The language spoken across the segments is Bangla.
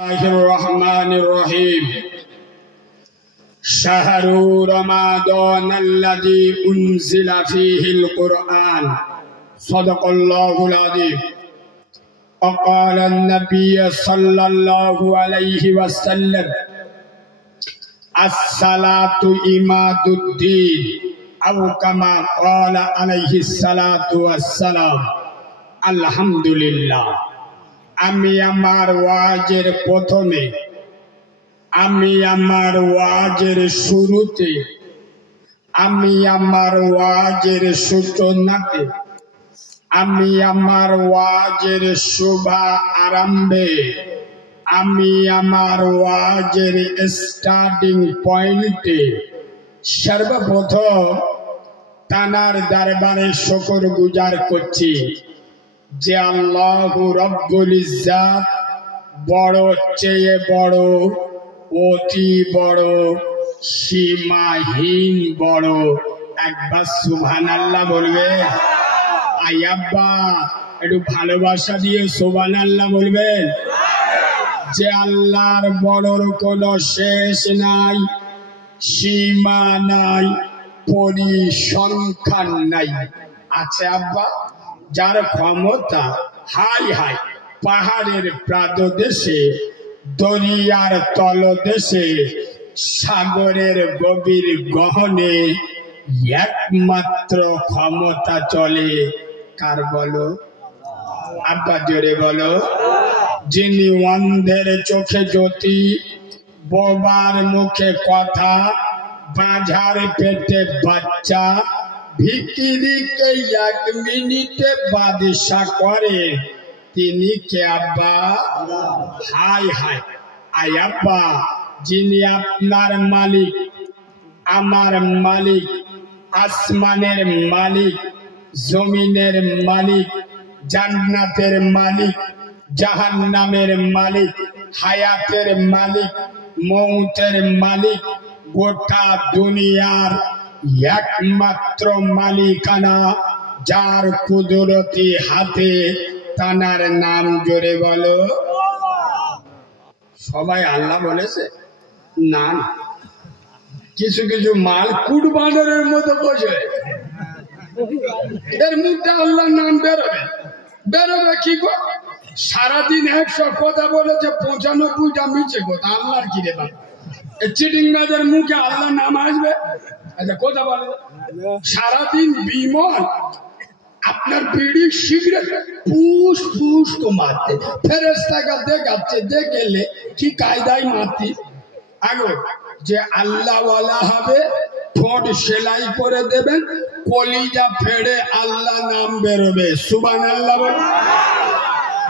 الرحمن الرحيم شهر رمضان الذي أنزل فيه القرآن صدق الله العظيم. وقال النبي صلى الله عليه وسلم الصلاة عماد الدين أو كما قال عليه الصلاة والسلام. الحمد لله। আমি আমার ওয়াজের প্রথমে, আমি আমার ওয়াজের শুরুতে, আমি আমার ওয়াজের সূচনাতে, আমি আমার ওয়াজের শুভা আরম্ভে, আমি আমার ওয়াজের স্টার্টিং পয়েন্টে সর্বপ্রথম তানার দরবারে শুকর গুজার করছি যে আল্লাহ রব্বুল ইজ্জাত বড় চেয়ে বড়, অতি বড়, সীমাহীন বড়। একবার সুবহানাল্লাহ বলবে? আয়াব্বা একটু ভালোবাসা দিয়ে সুবহানাল্লাহ বলবেন? যে আল্লাহর বড়র কোনো শেষ নাই, সীমা নাই, পরিসংখ্যান নাই। আছে আব্বা? যার ক্ষমতা হাই হাই পাহাড়ের প্রাদদেশে, দরিয়ার তলদেশে, সাগরের গভীর গহনে একমাত্র ক্ষমতা চলে কার বলো? আব্বা জোরে বলো। যিনি অন্ধের চোখে জ্যোতি, বোবার মুখে কথা, বাঁঝার পেটে বাচ্চা, ভিখিরিকে এক মিনিটে বাদশা করে, তিনি কে আব্বা? হাই হাই আয় আব্বা, যিনি আপনার মালিক, আমার মালিক, আসমানের মালিক, জমিনের মালিক, জান্নাতের মালিক, জাহান্নামের মালিক, হায়াতের মালিক, মৌতের মালিক, গোটা দুনিয়ার একমাত্র মালিকানা যার কুদরতি হাতে, তানার নাম জোরে বলো। সবাই আল্লাহ বলেছে না? কিছু কিছু মাল কুটবানের মতো বসে, এর মুখটা আল্লাহর নাম বেরোবে। বেরোবে কি গো? সারাদিন 100 কথা বলেছে, 95টা মিছে কথা। আল্লাহর কি রে বাবা? চিটিং বাজের মুখে আল্লাহর নাম আসবে? আচ্ছা কথা বলে, সারাদিন বিমল আপনার বিড়ি সিগারেট পুষ পুষ তো মারতে, ফেরেশতাকে দেখাচ্ছে, দেখলে কি কায়দায় মারতি। আগে যে আল্লাহওয়ালা হবে, ঠোঁট সেলাই করে দেবেন, কলিজা ফেড়ে আল্লাহ নাম বেরোবে। সুবহানাল্লাহ বল।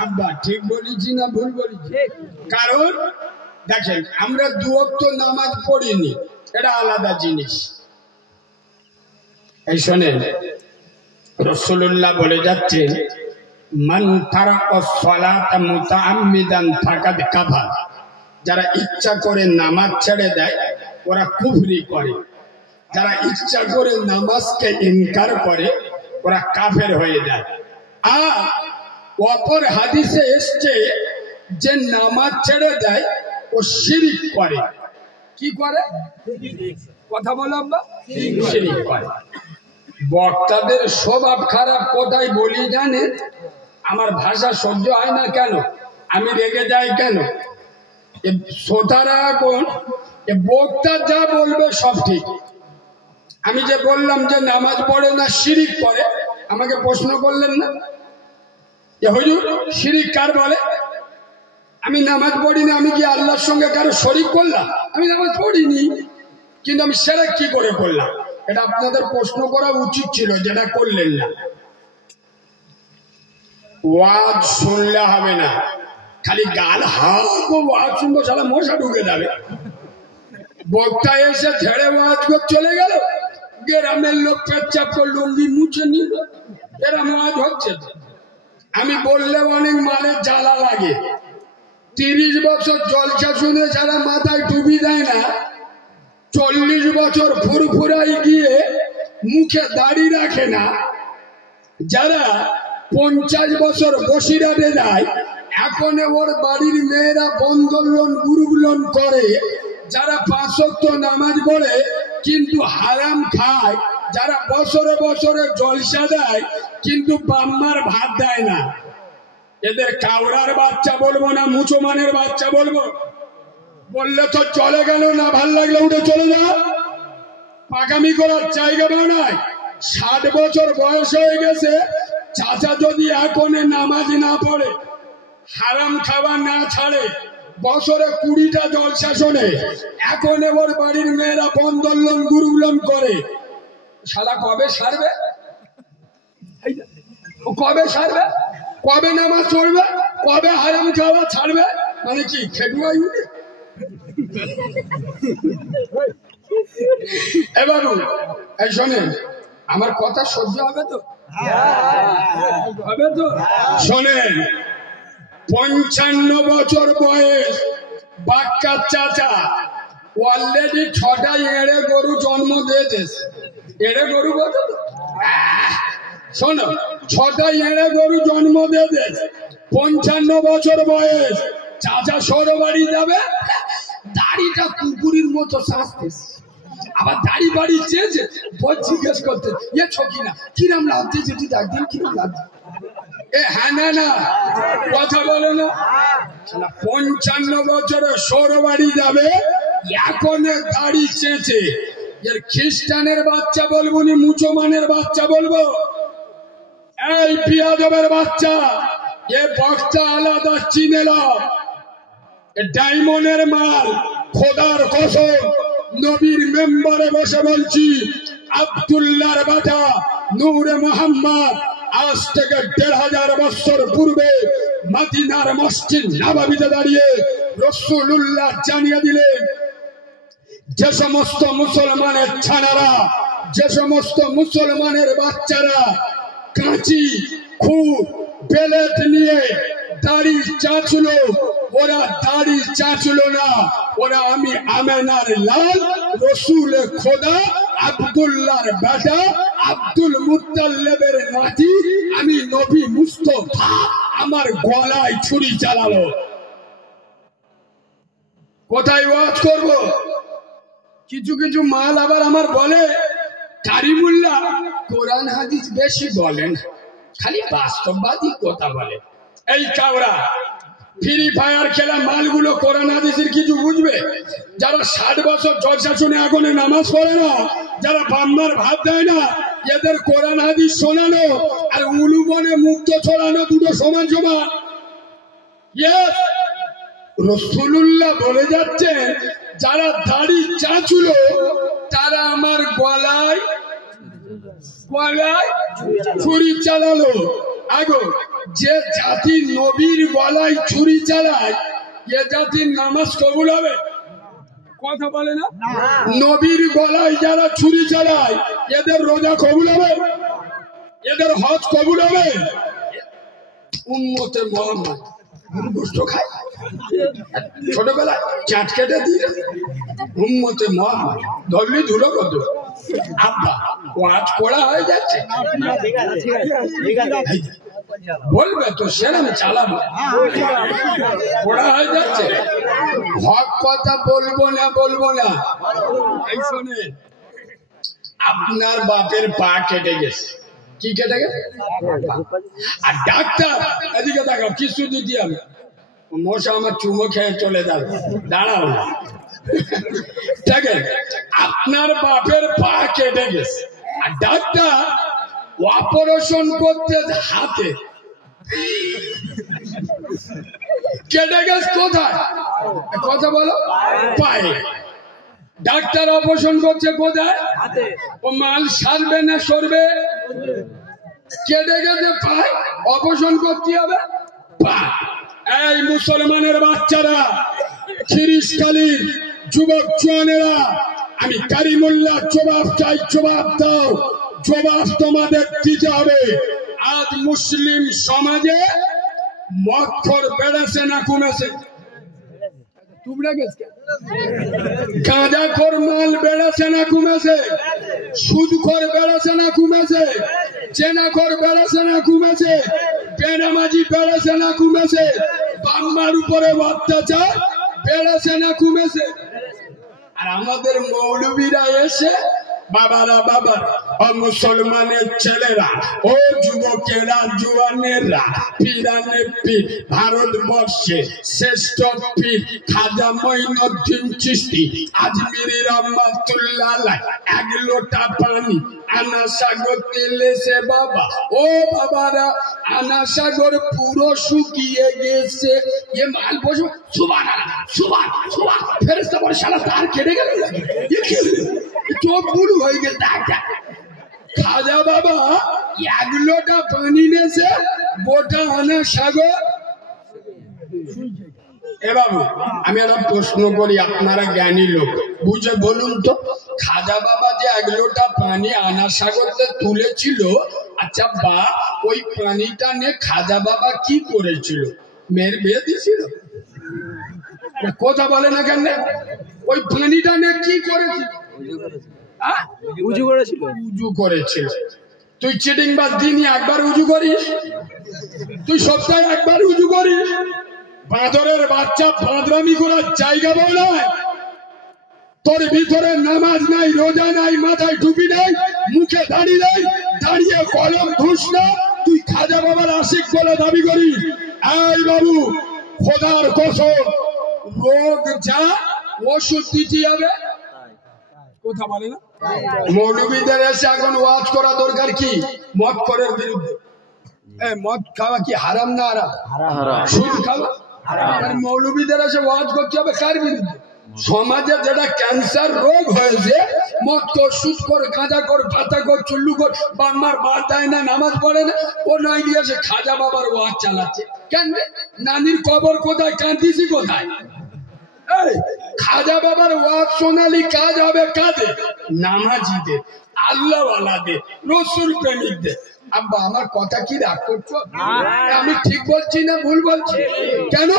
আব্বা ঠিক বলেছি না ভুল বলেছি? কারণ দেখেন, আমরা 2 ওয়াক্ত নামাজ পড়িনি, এটা আলাদা জিনিস। এই শোনেন, রাসূলুল্লাহ বলে যাচ্ছেন মান তারাকাস সালাতা মুতাআম্মিদান ফাকাদ কাফার। যারা ইচ্ছা করে নামাজ ছেড়ে দেয় ওরা কুফরি করে, যারা ইচ্ছা করে নামাজকে ইনকার করে ওরা কাফের হয়ে যায়। আর অপর হাদিসে এসছে যে নামাজ ছেড়ে দেয় ও শিরিক করে। কি করে? কথা বলো আব্বা। শিরিক করে। বক্তাদের স্বভাব খারাপ, কোথায় বলি জানেন? আমার ভাষা সহ্য হয় না কেন, আমি রেগে যাই কেন? শ্রোতারা এখন বক্তা যা বলবে সব ঠিক। আমি যে বললাম যে নামাজ পড়ে না, শিরিক করে, আমাকে প্রশ্ন করলেন না যে হুজুর শিরিক কার বলে? আমি নামাজ পড়ি না, আমি কি আল্লাহর সঙ্গে কারো শরিক করলাম? আমি নামাজ পড়িনি, কিন্তু আমি শিরক কি করে করলাম? এটা আপনাদের প্রশ্ন করা উচিত ছিল, যেটা করলেন না। ওয়াজ শুনলে হবে না, খালি গাল হাঁকো, ওয়াজ শুনবো, সারা মশা ঢুকে যাবে। বক্তা এসে ঝেড়ে ওয়াজ করে চলে গেল, গ্রামের লোক পেচ্ছাপ করে লুঙ্গি মুছে নিল, এরা ওয়াজ হচ্ছে। আমি বললে অনেক মালের জ্বালা লাগে। 30 বছর জলসা শুনে যারা মাথায় টুপি দেয় না, 40 বছর ফুরফুরাই গিয়ে মুখে দাড়ি রাখে না, যারা 50 বছর বসিরাতে যায়, এখন ওর বাড়ির মেয়েরা বন্ধন লোন গ্রুপ লোন করে, যারা 5 ওয়াক্ত নামাজ পড়ে কিন্তু হারাম খায়, যারা বছরে বছরে জলসা দেয় কিন্তু বাম্মার ভাত দেয় না, এদের কাউরার বাচ্চা বলবো না মুসলমানের বাচ্চা বলবো? বললে তো চলে গেল না, ভাল লাগলে উঠে চলে যা, পাকামি করার জায়গা নাই। 60 বছর বয়স হয়ে গেছে, চাচা যদি এখন নামাজ না পড়ে, হারাম খাবার না ছাড়ে, বছরে 20টা জলসা শোনে, এখন ওর বাড়ির মেয়েরা বন্ধন লোন গ্রুপ লোন করে, শালা কবে সারবে? কবে সারবে? কবে নামাজ পড়বে? কবে হারাম খাওয়া ছাড়বে? মানে কি খেটুয়াই উঠে? এবার এই শোনেন, আমার কথা সহ্য হবে তো? হবে তো? শোনেন, 55 বছর বয়স বাক্কা চাচা অলরেডি 6টা এড়ে গরু জন্ম দিয়েছে। এড়ে গরু কত? শোনো, 6টা এড়ে গরু জন্ম দিয়েছে, 55 বছর বয়স, চাচা সরো বাড়ি যাবে, দাড়িটা কুকুরের মতো সাজতেছে, আবার দাড়ি বাড়ি চেয়েছে, জিজ্ঞেস করতে এ ছকি না কিরাম লাগছে, যেটি দেখবেন কিরাম লাগছে, এ হ্যাঁ না না কথা বলো না। 55 বছরে সরো বাড়ি যাবে, এখন দাড়ি চেয়েছে, এর খ্রিস্টানের বাচ্চা বলবো নি মুসলমানের বাচ্চা বলবো? এই পিয়াদবের বাচ্চা, এ বক্তা আলাদা চিনে নাও, ডায়মন্ডের মাল, খোদার কসম নবীর মেম্বারে বসে বলছি, আব্দুল্লাহর বাটা নূরে মুহাম্মদ আজ থেকে 1500 বছর পূর্বে মদিনার মসজিদ নববীতে দাঁড়িয়ে রাসূলুল্লাহ জানিয়ে দিলেন, যে সমস্ত মুসলমানের ছানারা, যে সমস্ত মুসলমানের বাচ্চারা কাঁচি খুর বেলেট নিয়ে দাড়ি চাঁচল, ওরা দাড়ি চাঁচল না, ওরা আমি আমেনার লাল রসুল খোদা আব্দুল্লাহর বেটা আব্দুল মুত্তালিবের নাতি, আমি নবী মুস্তাফা, আমার গলায় ছুরি চালালো। কোথায় ওয়াজ করব? কিছু কিছু মাল আবার আমার বলে, কারিমুল্লাহ কোরআন হাদিস বেশি বলেন, খালি বাস্তববাদী কথা বলে। এই কাওড়া ফ্রি ফায়ার খেলা মালগুলো কোরআন হাদিসের কিছু বুঝবে? যারা 60 বছর জলসা শুনে এখন নামাজ পড়ে না, যারা বাম্মার ভাত দেয় না, এদের কোরআন হাদিস শোনানো আর উলুবনে মুক্ত ছড়ানো দুটো সমান সমান। রাসূলুল্লাহ বলে যাচ্ছে, যারা দাড়ি চাঁচুল তারা আমার গলায় ছুরি চালালো। আগো যে জাতি নবীর গলায় ছুরি চালায়, এ জাতির নামাজ কবুল হবে? কথা বলে না। নবীর গলায় যারা ছুরি চালায়, এদের রোজা কবুল হবে? এদের হজ কবুল হবে? উম্মতে মুহাম্মদ গোশত খায়, ছোটবেলায় চাট কেটে দিয়ে উম্মতে মুহাম্মদ ধরলি ধুলো কত আব্বা ওয়াজ পড়া হয়ে যাচ্ছে, বলবে তো সেরকম চালাবো, পড়া হয়ে যাচ্ছে, হক কথা বলবো না বলবো না। এই শোনেন, আপনার বাপের পা কেটে গেছে, কি কেটে গেছে? আর ডাক্তার এদিকে দেখাও, কিছু দিদি আমি মশা আমার চুমো খেয়ে চলে যাবে, দাঁড়াও না, ঠিক আছে? আপনার বাপের পা কেটে গেছে, আর ডাক্তার অপারেশন করতে হাতে কেটে গেছে, কোথায়? কথা বলো, পায়ে। ডাক্তার অপারেশন করছে কোথায়? ও মাল সারবে না সরবে? কেটে গেছে পায়ে, অপারেশন করতে হবে পা। এই মুসলমানের বাচ্চারা, খিরিশকালীর যুবক জওয়ানেরা, আমি কারিমুল্লাহ জবাব চাই, জবাব দাও, জবাব তোমাদের দিতে হবে। আজ মুসলিম সমাজে মদখোর বেড়েছে না কমেছে? গাঁজাখোর মাল বেড়েছে না কমেছে? সুদখোর বেড়েছে না কমেছে? চেনাখোর বেড়েছে না কমেছে? বেনামাজি বেড়েছে না কমেছে? বাম্মার উপরে অত্যাচার বেড়েছে না কমেছে? আর আমাদের মৌলবীরা এসে বাবারা বাবার ও মুসলমানের ছেলেরা ও যুবকেরা জুয়ানেরা পীরানে পীর ভারতবর্ষে শ্রেষ্ঠ পীর খাজা মঈনুদ্দিন চিশতি আজমিরি রহমাতুল্লাহ আলাইহি এক লোটা পানি আনা সাগর তেলেছে বাবা ও বাবারা আনা সাগর পুরো শুকিয়ে গেছে ये माल बोझो सुभान अल्लाह सुभान सुभान ফেরেশতা বলে শালা তার কেটে গেল চোখ বুলু হয়ে গেল খাজা বাবা এক লোটা পানি নেছে গোটা আনা সাগর। এ বাবু আমি একটা প্রশ্ন করি, আপনারা জ্ঞানী লোক বুঝে বলুন তো, খাজা বাবা যে এক লোটা পানি আনা সাগরতে তুলেছিল, আচ্ছা বা ওই পানিটা নিয়ে খাজা বাবা কি করেছিল? মেয়ের বিয়ে দিয়েছিল? কথা বলে না কেন? ওই পানিটা নিয়ে কি করেছিল? উজু করেছিল। উজু করেছিল। তুই চিটিং বাদ দিনই একবার উজু করিস? তুই সপ্তাহে একবার উজু করিস? বাঁদরের বাচ্চা ফাঁদরামি করার জায়গা নয়। তোর ভিতরে নামাজ নাই, রোজা নাই, মাথায় টুপি নাই, মুখে দাড়ি নাই, দাঁড়িয়ে কলম ধুস না, তুই খাজা বাবার আশিক বলে দাবি করিস? এই বাবু খোদার কসম, রোগ যা ওষুধ দিতে হবে। কথা বলে না? মৌলবীদের এসে এখন ওয়াজ করা দরকার কি? মদ করার বিরুদ্ধে। মদ খাওয়া কি হারাম না হারাম? সুদ খাওয়া হারাম। মৌলবীদের এসে ওয়াজ করতে হবে কার বিরুদ্ধে? সমাজে যেটা ক্যান্সার রোগ হয়েছে, মদ কর, সুদ কর, গাঁজা কর, ভাতা কর, চুল্লু কর, বাম্মার বাদ দেয় না, নামাজ পড়ে না, ও নয় দিয়ে সে খাজা বাবার ওয়াজ চালাচ্ছে। কেন? নানির কবর কোথায়, কাঁদিসি কোথায়? খাজা বাবার ওয়াজ শোনালি কাজ হবে কাদের? নামাজিদের, আল্লাহওয়ালাদের, রসুল প্রেমিকদের। আব্বা আমার কথা কি রাগ করছো? আমি ঠিক বলছি না ভুল বলছি? কেন?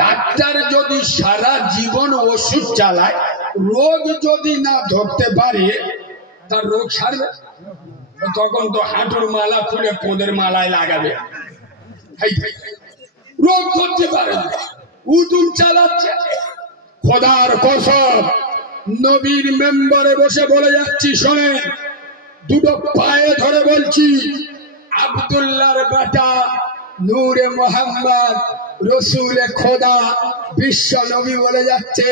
ডাক্তার যদি সারা জীবন ওষুধ চালায়, রোগ যদি না ধরতে পারে, তার রোগ সারবে? তখন তো হাঁটুর মালা খুলে পোঁদের মালায় লাগাবে। রোগ ধরতে পারে না, উদুম চালাচ্ছে। খোদার কসম, নবীর মেম্বারে বসে বলে যাচ্ছি, শোনেন, দুটো পায়ে ধরে বলছি, আব্দুল্লাহর বেটা নূরে মোহাম্মদ রসুলে খোদা বিশ্ব নবী বলে যাচ্ছে,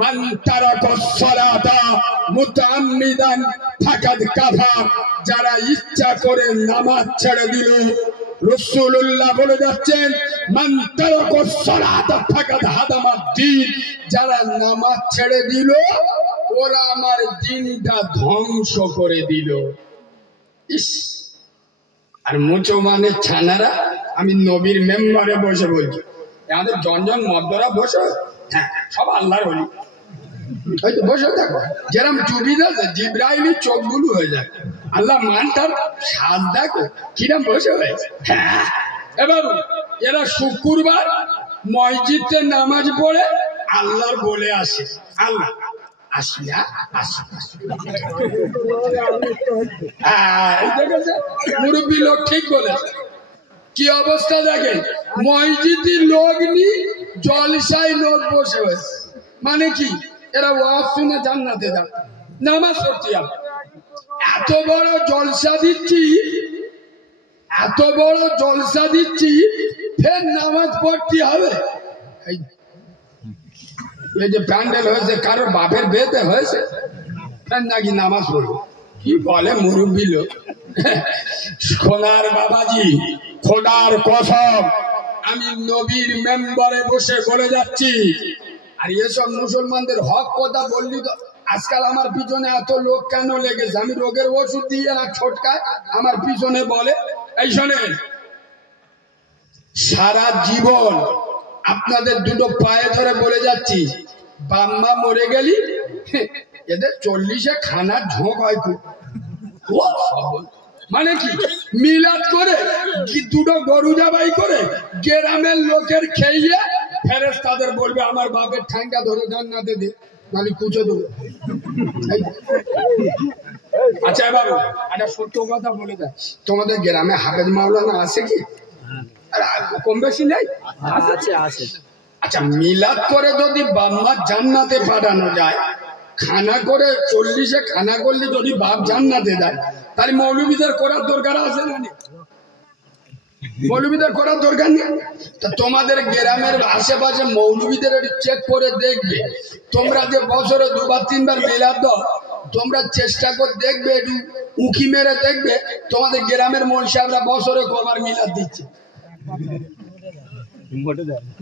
মান তারাকাস সালাতা মুতাআম্মিদান ফাকাদ কাফার, যারা ইচ্ছা করে নামাজ ছেড়ে দিল, রাসূলুল্লাহ বলে যাচ্ছেন, মান তারাকাস সালাতা ফাকাদ হাদামাদ দ্বীন, যারা নামাজ ছেড়ে দিল ওরা আমার দ্বীনটা ধ্বংস করে দিল। ইস! আর মুসলমানের ছানারা, আমি নবীর মেম্বারে বসে বলছি, আমাদের জনজন মদ্দরা বসে, হ্যাঁ সব আল্লাহর ওলি, হয়তো বসে থাকো, যেরকম চুবি দেয় জিব্রাইলি চোখগুলো হয়ে যায়, আল্লাহ মানটার সাজ দেখো কিরম বসে হয়েছে। হ্যাঁ এবার এরা শুক্রবার মসজিদে নামাজ পড়ে আল্লাহর বলে আসে, আল্লাহ আসিয়া আসি। মুরব্বী লোক ঠিক বলেছে। কি অবস্থা দেখেন, মসজিদে লোক নি, জলসায় লোক বসে হয়েছে। মানে কি? এরা ওয়াজ শুনে জান্নাতে যাবে, নামাজ পড়তে যাবে। এত বড় জলসা দিচ্ছি, এত বড় জলসা দিচ্ছি, ফের নামাজ পড়তে হবে। এই যে প্যান্ডেল হয়েছে, কারো বাপের বিয়েতে হয়েছে, ফের নাকি নামাজ পড়বে? কি বলে মুরব্বী লোক। খোদার বাবাজি, খোদার কসম, আমি নবীর মেম্বারে বসে বলে যাচ্ছি। আর এসব মুসলমানদের হক কথা বললি তো, আজকাল আমার পিছনে এত লোক কেন লেগেছে? আমি রোগের ওষুধ দিয়ে না ছোটকায় আমার পিছনে বলে। এই শোনেন, সারা জীবন আপনাদের দুটো পায়ে ধরে বলে যাচ্ছি, বাম্মা মরে গেলি এদের 40-এ খানার ঝোঁক হয় খুব। মানে কি? মিলাদ করে দুটো গরু জবাই করে গ্রামের লোকের খেয়ে ফেরেশতাদের বলবে আমার বাপের ঠ্যাঙ্গা ধরে জান্নাতে দে, নালি কুচে দেবো। আচ্ছা বাবু, একটা সত্য কথা বলে দেয়, তোমাদের গ্রামে হাফেজ মাওলানা আছে কি? কম বেশি নেই, আছে। আচ্ছা মিলাদ করে যদি বাপ মা জান্নাতে পাঠানো যায়, খানা করে 40-এ খানা করলে যদি বাপ জান্নাতে যায়, তাহলে মৌলবীদের করার দরকার আছে না? মৌলবীদের করার দরকার নেই। তা তোমাদের গ্রামের আশেপাশে মৌলবীদের চেক করে দেখবে, তোমরা যে বছরে 2-3 বার মিলাদ দাও, তোমরা চেষ্টা করে দেখবে, একটু উকি মেরে দেখবে তোমাদের গ্রামের মৌলবী সাহেবরা বছরে কবার মিলাদ দিচ্ছে।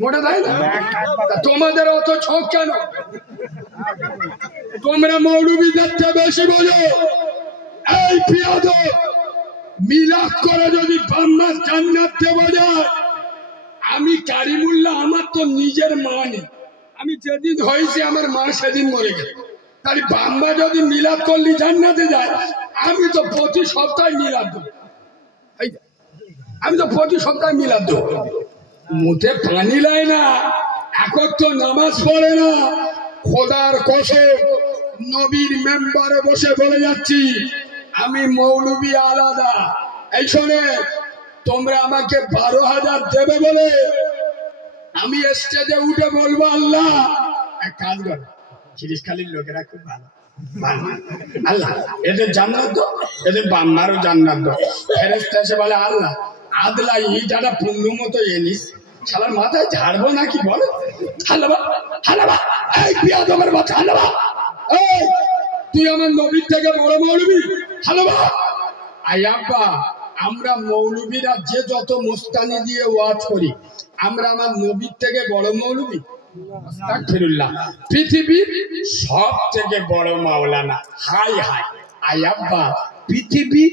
মোটে দেয় না। তোমাদের অত ছক কেন? তোমরা মৌলবীদের চেয়ে বেশি বোঝো। এই পিয়াদ মিলাদ করে যদি বাম্মা জান্নাত দেওয়া যায়, আমি কারিমুল্লাহ, আমার তো নিজের মা নেই, আমি যেদিন হয়েছি আমার মা সেদিন মরে গেল, তাই বাম্মা যদি মিলাদ করলি জান্নাতে যায়, আমি তো প্রতি সপ্তাহে মিলাদ দেব, আমি তো প্রতি সপ্তাহে মিলাদ দেব। মুখে পানি লাই না, এখন তো নামাজ পড়ে না। খোদার কসম, নবীর মেম্বারে বসে বলে যাচ্ছি, আমি মৌলবী আলাদা। এই শোনে, তোমরা আমাকে 12,000 দেবে বলে আমি স্টেজে উঠে বলবো আল্লাহ এক কাজ করো, খিরিশখালীর লোকেরা খুব ভালো, আল্লাহ এদের জান্নাত দাও, এদের বাম্মারও জান্নাত দাও। ফেরেশতা এসে বলে আল্লাহ আদলা ইটাটা পূর্ণ মতো এনিস, শালার মাথায় ঝাড়বো নাকি বলো? হালাবা হালাবা, এই বিয়াদবের বাচ্চা হালাবা, এই তুই আমার নবীর থেকে বড় মৌলবী, হালাবা। আয়াব্বা, আমরা মৌলবীরা যে যত মোস্তানি দিয়ে ওয়াজ করি, আমরা আমার নবীর থেকে বড় মৌলবী? আস্তাগফিরুল্লাহ। পৃথিবীর সব থেকে বড় মাওলানা, হাই হাই। আয়াব্বা, পৃথিবীর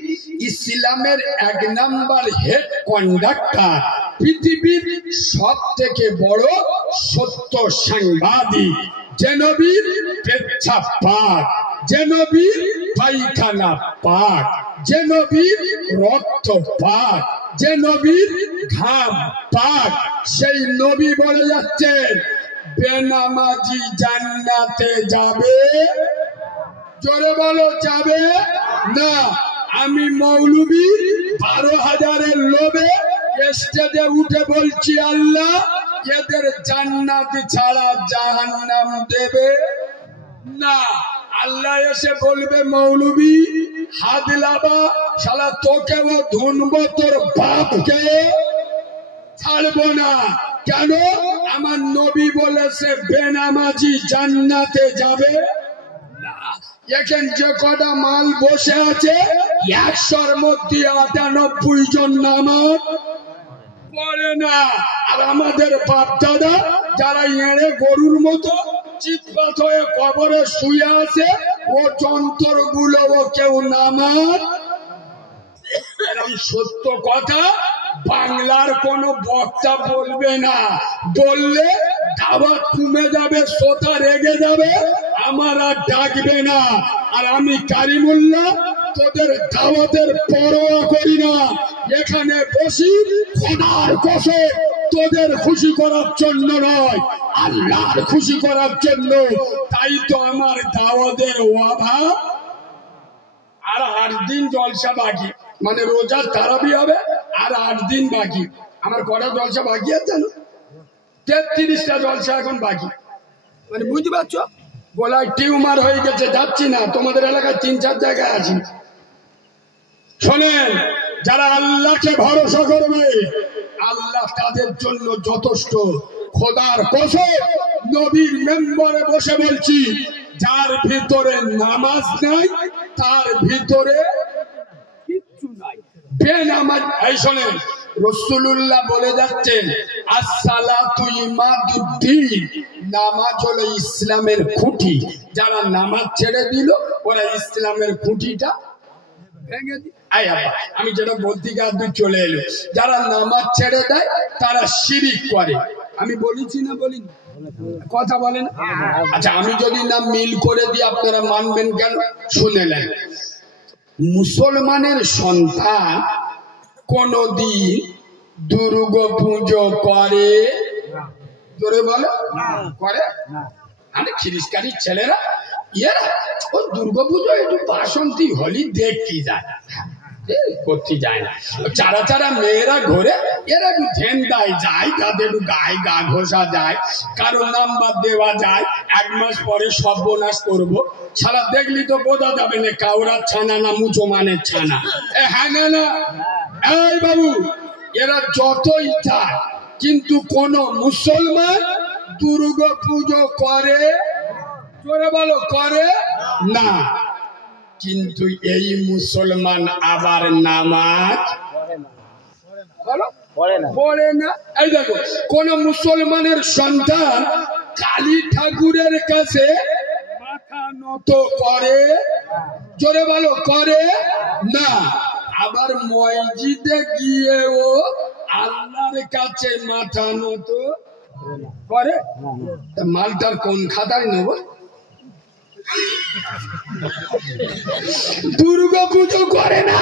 ইসলামের 1 নাম্বার হেড কন্ডাক্টর, পৃথিবীর সব থেকে বড় সত্য সাংবাদিক, যে নবীর পেচ্ছাপ পাক, যে নবীর পায়খানা পাক, যে নবীর রক্ত পাক, যে নবীর ঘাম পাক, সেই নবী বলে যাচ্ছেন বেনামাজি জান্নাতে যাবে। জোরে বলো যাবে না। আমি মৌলবী 12,000-এর লোভে স্টেজে উঠে বলছি আল্লাহ এদের জান্নাত ছাড়া জাহান্নাম দেবে না। আল্লাহ এসে বলবে মৌলবী হাদলাবা, শালা তোকেও ধুনবো, তোর বাপকে ছাড়বো না। কেন? আমার নবী বলেছে বেনামাজি জান্নাতে যাবে না। এখন যে কটা মাল বসে আছে 100-র মধ্যে 98 জন নামাজ পড়ে না। আর আমাদের বাপ দাদা যারা এড়ে গরুর মতো চিৎপাত হয়ে কবরে শুয়ে আছে, ও যন্ত্র গুলো কেউ নামাজ। সত্য কথা বাংলার কোন বক্তা বলবে না, বললে দাওয়াত কমে যাবে, শ্রোতা রেগে যাবে, আমার আর ডাকবে না। আর আমি কারিমুল্লাহ তোদের দাওয়াতের পরোয়া করি না, এখানে বসি খোদার কসম তোদের খুশি করার জন্য নয়, আল্লাহর খুশি করার জন্য। তাই তো আমার দাওয়াতের অভাব। আর 8 দিন জলসা বাকি, মানে রোজার তারাবি হবে আর 8 দিন বাকি। আমার কটা জলসা বাকি আছে জানো? 33টা জলসা এখন বাকি। মানে বুঝতে পারছো, গলায় টিউমার হয়ে গেছে, যাচ্ছি না। তোমাদের এলাকায় 3-4 জায়গায় আছি। শোনেন, যারা আল্লাহকে ভরসা করবে আল্লাহ তাদের জন্য যথেষ্ট। খোদার কসম নবীর মেম্বারে বসে বলছি, যার ভিতরে নামাজ নাই তার ভিতরে কিচ্ছু নাই। বেনামাজ, এই শোনেন, রাসূলুল্লাহ বলে যাচ্ছেন আসসালাতু ইমাদুদ্দিন, নামাজ হলো ইসলামের খুঁটি। যারা নামাজ ছেড়ে দিল ওরা ইসলামের খুঁটিটা ভেঙে দিল। আমি যেটা বলতে গিয়ে চলে এলো, যারা নামাজ ছেড়ে দেয় তারা শিরিক করে। আমি বলেছি না বলিনি? কথা বলেন। আচ্ছা, আমি যদি না মিল করে দিই আপনারা মানবেন কেন? শুনে নেন। মুসলমানের সন্তান কোনদিন দুর্গা পুজো করে? জোরে বলে করে? মানে খ্রিস্টানের ছেলেরা এরা ও দুর্গা পুজো একটু বাসন্তী হোলি দেখতে যায়। করতে যায় না। চারা চারা মেয়েরা ঘরে এরা একটু ঝেন্দায় যায়, তাদের একটু গায়ে গা ঘষা যায়, কারো নাম্বার দেওয়া যায়, 1 মাস পরে সর্বনাশ করবো। সারা দেখলি তো বোঝা যাবে না কাউরার ছানা না মুচো মানের ছানা। হ্যাঁ না না, এই বাবু এরা যতই চায়, কিন্তু কোন মুসলমান দুর্গা পুজো করে, জোরে বলো, করে না। কিন্তু এই মুসলমান আবার নামাজ পড়ে না। এই দেখো, কোন মুসলমানের সন্তান কালী ঠাকুরের কাছে মাথা নত করে, জোরে বলো, করে না। আবার মসজিদে গিয়েও আল্লাহর কাছে মাথা নত করে। মালটার কোন খাতায় নেব? দুর্গা পুজো করে না,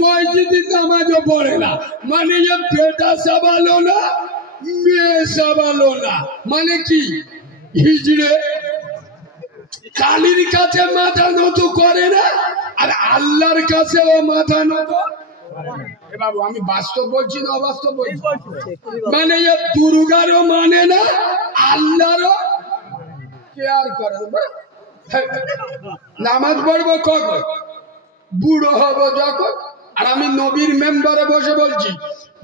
মসজিদে নামাজও পড়ে না, মানে বেটা সাবালো না, মেয়ে সাবালো না, মানে কি হিজড়ে। কালীর কাছে মাথা নত করে না, আর আল্লাহর কাছেও মাথা নত। বাবু আমি বাস্তব বলছি না অবাস্তব বলছি? মানে দুর্গারও মানে না, আল্লাহরও কেয়ার করে। নামাজ পড়বো কখন? বুড়ো হবো যখন। আর আমি নবীর মেম্বারে বসে বলছি,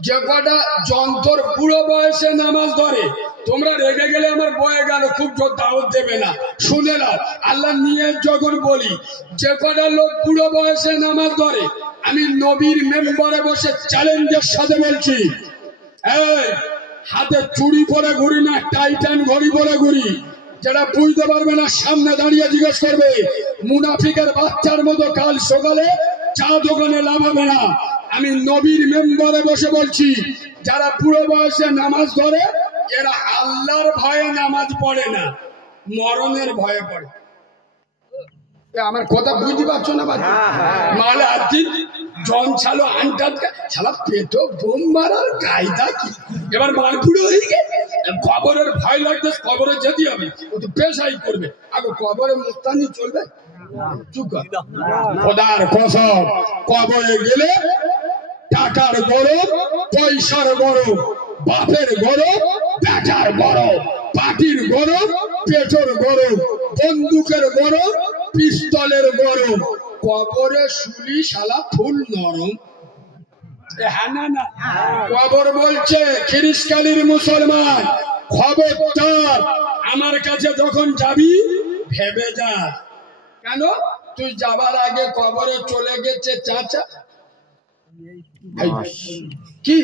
যে কটা যন্ত্র বুড়ো বয়সে নামাজ ধরে, তোমরা রেগে গেলে আমার বয়ে গেল, খুব জোর দাওয়াত দেবে না, শুনে নাও। আল্লাহ নিয়ে যখন বলি, যে কটা লোক বুড়ো বয়সে নামাজ ধরে, আমি নবীর মেম্বারে বসে চ্যালেঞ্জের সাথে বলছি, এই হাতে চুড়ি পরে ঘুরি না টাইটান ঘড়ি পরে ঘুরি, যেটা বুঝতে পারবে না সামনে দাঁড়িয়ে জিজ্ঞেস করবে। মুনাফিকের বাচ্চার মতো কাল সকালে চা দোকানে লাভ হবে না। আমি নবীর মেম্বারে বসে বলছি, যারা বুড়ো বয়সে নামাজ ধরে, এরা আল্লাহর ভয়ে নামাজ পড়ে না, মরণের ভয়ে পড়ে। আমার কথা বুঝতে পারছো না? মালে আর্থিক জন ছালো আনটা ছালা পেট বোম মারার কায়দা কি? এবার মারপুড়ে হয়ে গেছে, কবরের ভয় লাগছে, কবরে যেতে হবে, ও তো পেশাই করবে। আগে কবরে মুস্তানি চলবে? চুপ কর। খোদার কসম, কবরে গেলে টাকার গরম, পয়সার গরম, বাপের গরম, বেটার গরম, পাটির গরম, পেটের গরম, বন্দুকের গরম, পিস্তলের গরম, কবরে শুলি শালা ফুল নরম। হ্যাঁ না না, কবর বলছে খিরিসকালীর মুসলমান, খবরদার আমার কাছে যখন যাবি ভেবে যা। কেন? তুই যাবার আগে কবরে চলে গেছে চাচা। কি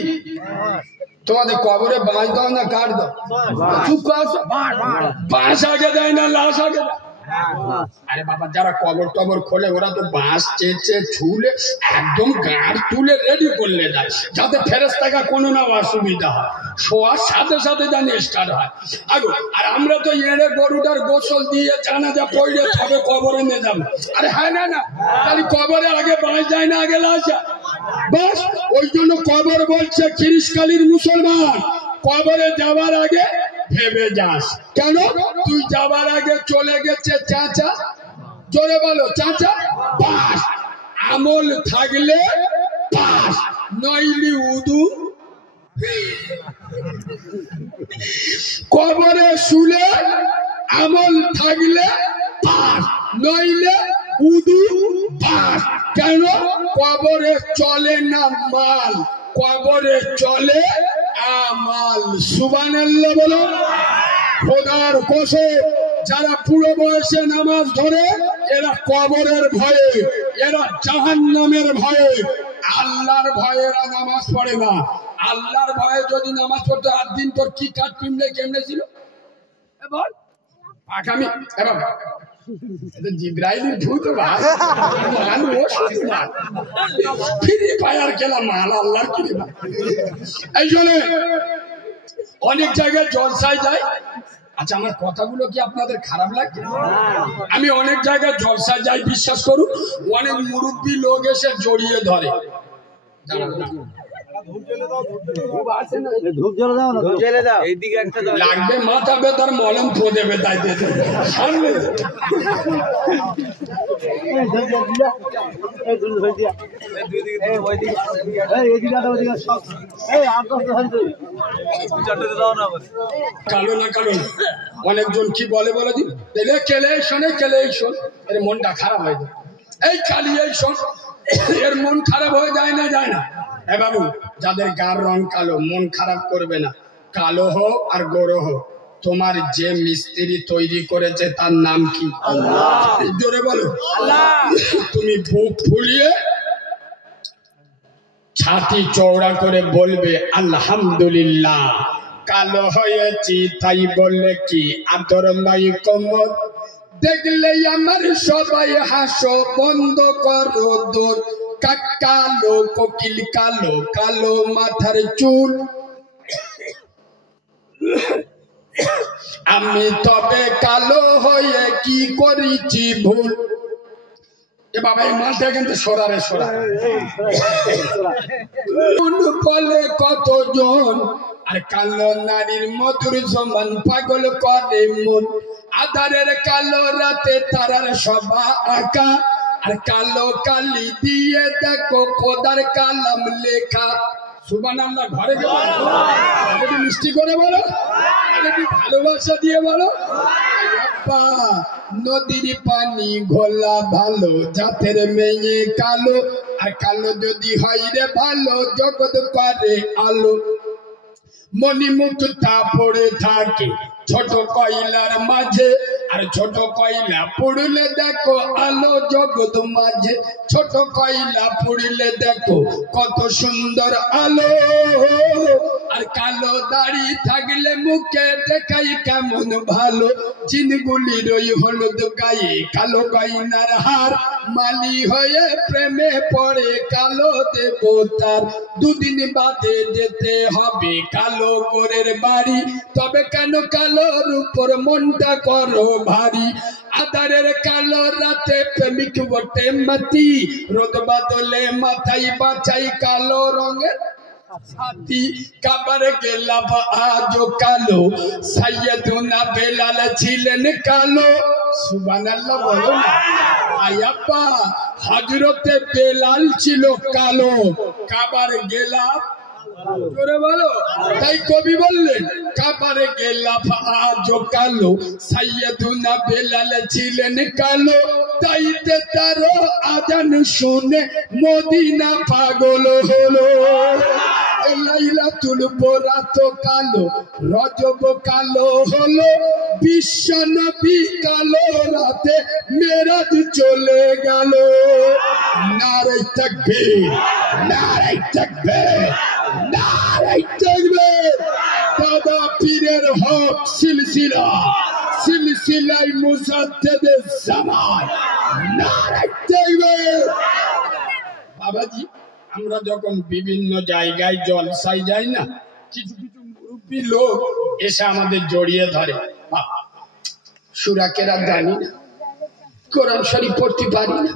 তোমাদের কবরে বাঁশ দাও না কাঠ দাও? চুপ কর। বাঁশ আগে দেয় না লাশ আগে দেয়? আরে বাবা, যারা কবর টবর খোলে ওরা তো বাঁশ চেঁচে ছুলে একদম গাঁড় তুলে রেডি করলে দেয়, যাতে ফেরেশতাকে কোনো না অসুবিধা হয়, শোয়ার সাথে সাথে যেন স্টার্ট হয়। আর আমরা তো এড়ে গরুটার গোসল দিয়ে জানাজা পড়লে তবে কবরে নিয়ে যাবো। আরে হ্যাঁ না না, তাহলে কবরে আগে বাঁশ যায় না আগে লাশ যায়? বাস ওই জন্য কবর বলছে খিরিসকালীর মুসলমান, কবরে যাওয়ার আগে ভেবে যাস। কেন? তুই যাবার আগে চলে গেছে চাচা, জোরে বলো চাচা। বাস আমল থাকলে বাস, নইলি উদু। কবরে শুলে আমল থাকলে বাস, নইলে উদু বাস। কেন? কবরে চলে না মাল, কবরে চলে আমাল। সুবহানাল্লাহ বলো। খোদার কসম, যারা পুরো বয়সে নামাজ ধরে এরা কবরের ভয়ে, এরা জাহান্নামের ভয়ে, আল্লাহর ভয়ে এরা নামাজ পড়ে না। আল্লাহর ভয়ে যদি নামাজ পড়তো, 8 দিন তোর কি কাঠ পিমলে কেমনে ছিল বল? আগামী এবার জিব্রাইলের ভূত ফ্রি ফায়ার খেলা মাল আল্লাহর কি। এই জন্য অনেক জায়গায় জলসায় যায়। আচ্ছা, আমার কথাগুলো কি আপনাদের খারাপ লাগছে? আমি অনেক জায়গায় জলসায় যাই, বিশ্বাস করুন, অনেক মুরব্বী লোক এসে জড়িয়ে ধরে, ধূপ জ্বলে দাও না, ধূপ জ্বলে দাও। এইদিকে একটা লাগবে মাথা ব্যথার মলম তো দেবে তাই দিতে সামনে কালো না কালো না অনেকজন কি বলে বলে দিন কেলে শোনে কেলে শোন এর মনটা খারাপ হয়ে যায় এই কালি এই শোন এর মন খারাপ হয়ে যায় না যায় না এ বাবু যাদের গার রং কালো মন খারাপ করবে না কালো হোক আর গোরো হোক তোমার যে মিস্ত্রি তৈরি করেছে তার নাম কি আল্লাহ জোরে বলো আল্লাহ তুমি বুক ফুলিয়ে ছাতি চওড়া করে বলবে আলহামদুলিল্লাহ কালো হয়েছি তাই বললে কি আদর নাই কোমর দেখলে আমার সবাই হাসো বন্ধ করো দূর কালো কোকিল কালো কালো মাথার চুল আমি তবে কালো হয়ে কি করেছি ভুল এ বাবা এই মালটা কিন্তু সরারে সরারে বলে কতজন আর কালো নারীর মধুর সমান পাগল করে মন আধারের কালো রাতে তারার সভা আঁকা আর কালো কালি দিয়ে দেখো খোদার কালাম লেখা সুবহানাল্লাহ ঘরে গেলে মিষ্টি করে বলো ভালোবাসা দিয়ে বলো নদীর পানি ঘোলা ভালো জাতের মেয়ে কালো আর কালো যদি হয় রে ভালো জগৎ করে আলো মণিমুক্তা পড়ে থাকে ছোট কয়লার মাঝে আর ছোট কয়লা পুড়লে দেখো আলো জগৎ মাঝে ছোট কয়লা পুড়লে দেখো কত সুন্দর আলো আর কালো দাড়ি থাকলে মুখে দেখাই কেমন ভালো চিনগুলির ওই হলুদ গায়ে কালো গয়নার হার মালি হয়ে প্রেমে পড়ে কালো দেবতার দুদিন বাদে যেতে হবে কালো গোরের বাড়ি তবে কেন কালোর উপর মনটা করো ভারী আধারের কালো রাতে প্রেমিক বটে মাতি রোদ বাদলে মাথায় বাঁচাই কালো রঙের সাথী কাবার গেলাম আজ কালো সাইয়েদুনা বেলাল ছিলেন কালো সুবহানাল্লাহ বলো না আয়াপ্পা হযরতে বেলাল ছিল কালো কাবার গেলাম জোরে বলো তাই কবি বললেন কাবারে গেলাম আজ কালো সাইয়েদুনা বেলাল ছিলেন কালো তাইতে তার আজান শুনে মদিনা পাগল হলো লাইলাতুল বরাত কালো রজব কালো হলো বিশ্ব নবী কালো রাতে মেরাজ চলে গেল নারে তাকবীর নারে তাকবীর নারে তাকবীর দাদা পীরের হক সিলসিলা সিলসিলাই মুজাদ্দেদে জামান নারে তাকবীর বাবাজি আমরা যখন বিভিন্ন জায়গায় জলসায় যাই না কিছু কিছু মুরব্বী লোক এসে আমাদের জড়িয়ে ধরে সূরা কেরাত জানি না কোরআন শরীফ পড়তে পারি না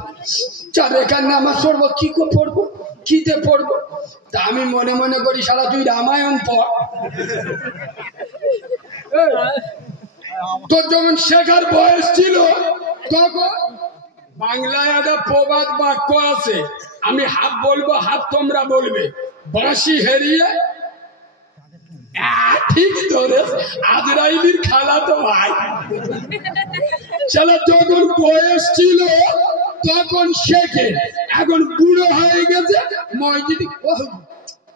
চার রেখার নামাজ পড়বো কি করে পড়বো কিতে পড়বো তা আমি মনে মনে করি শালা তুই রামায়ণ পড় তোর যখন শেখার বয়স ছিল তখন বাংলায় একটা প্রবাদ বাক্য আছে আমি হাফ বলবো হাফ তোমরা বলবে বাঁশি হেরিয়ে ঠিক ধরে আজরাইলির খালা তো ভাই শালা যখন বয়স ছিল তখন শেখে এখন বুড়ো হয়ে গেছে মসজিদে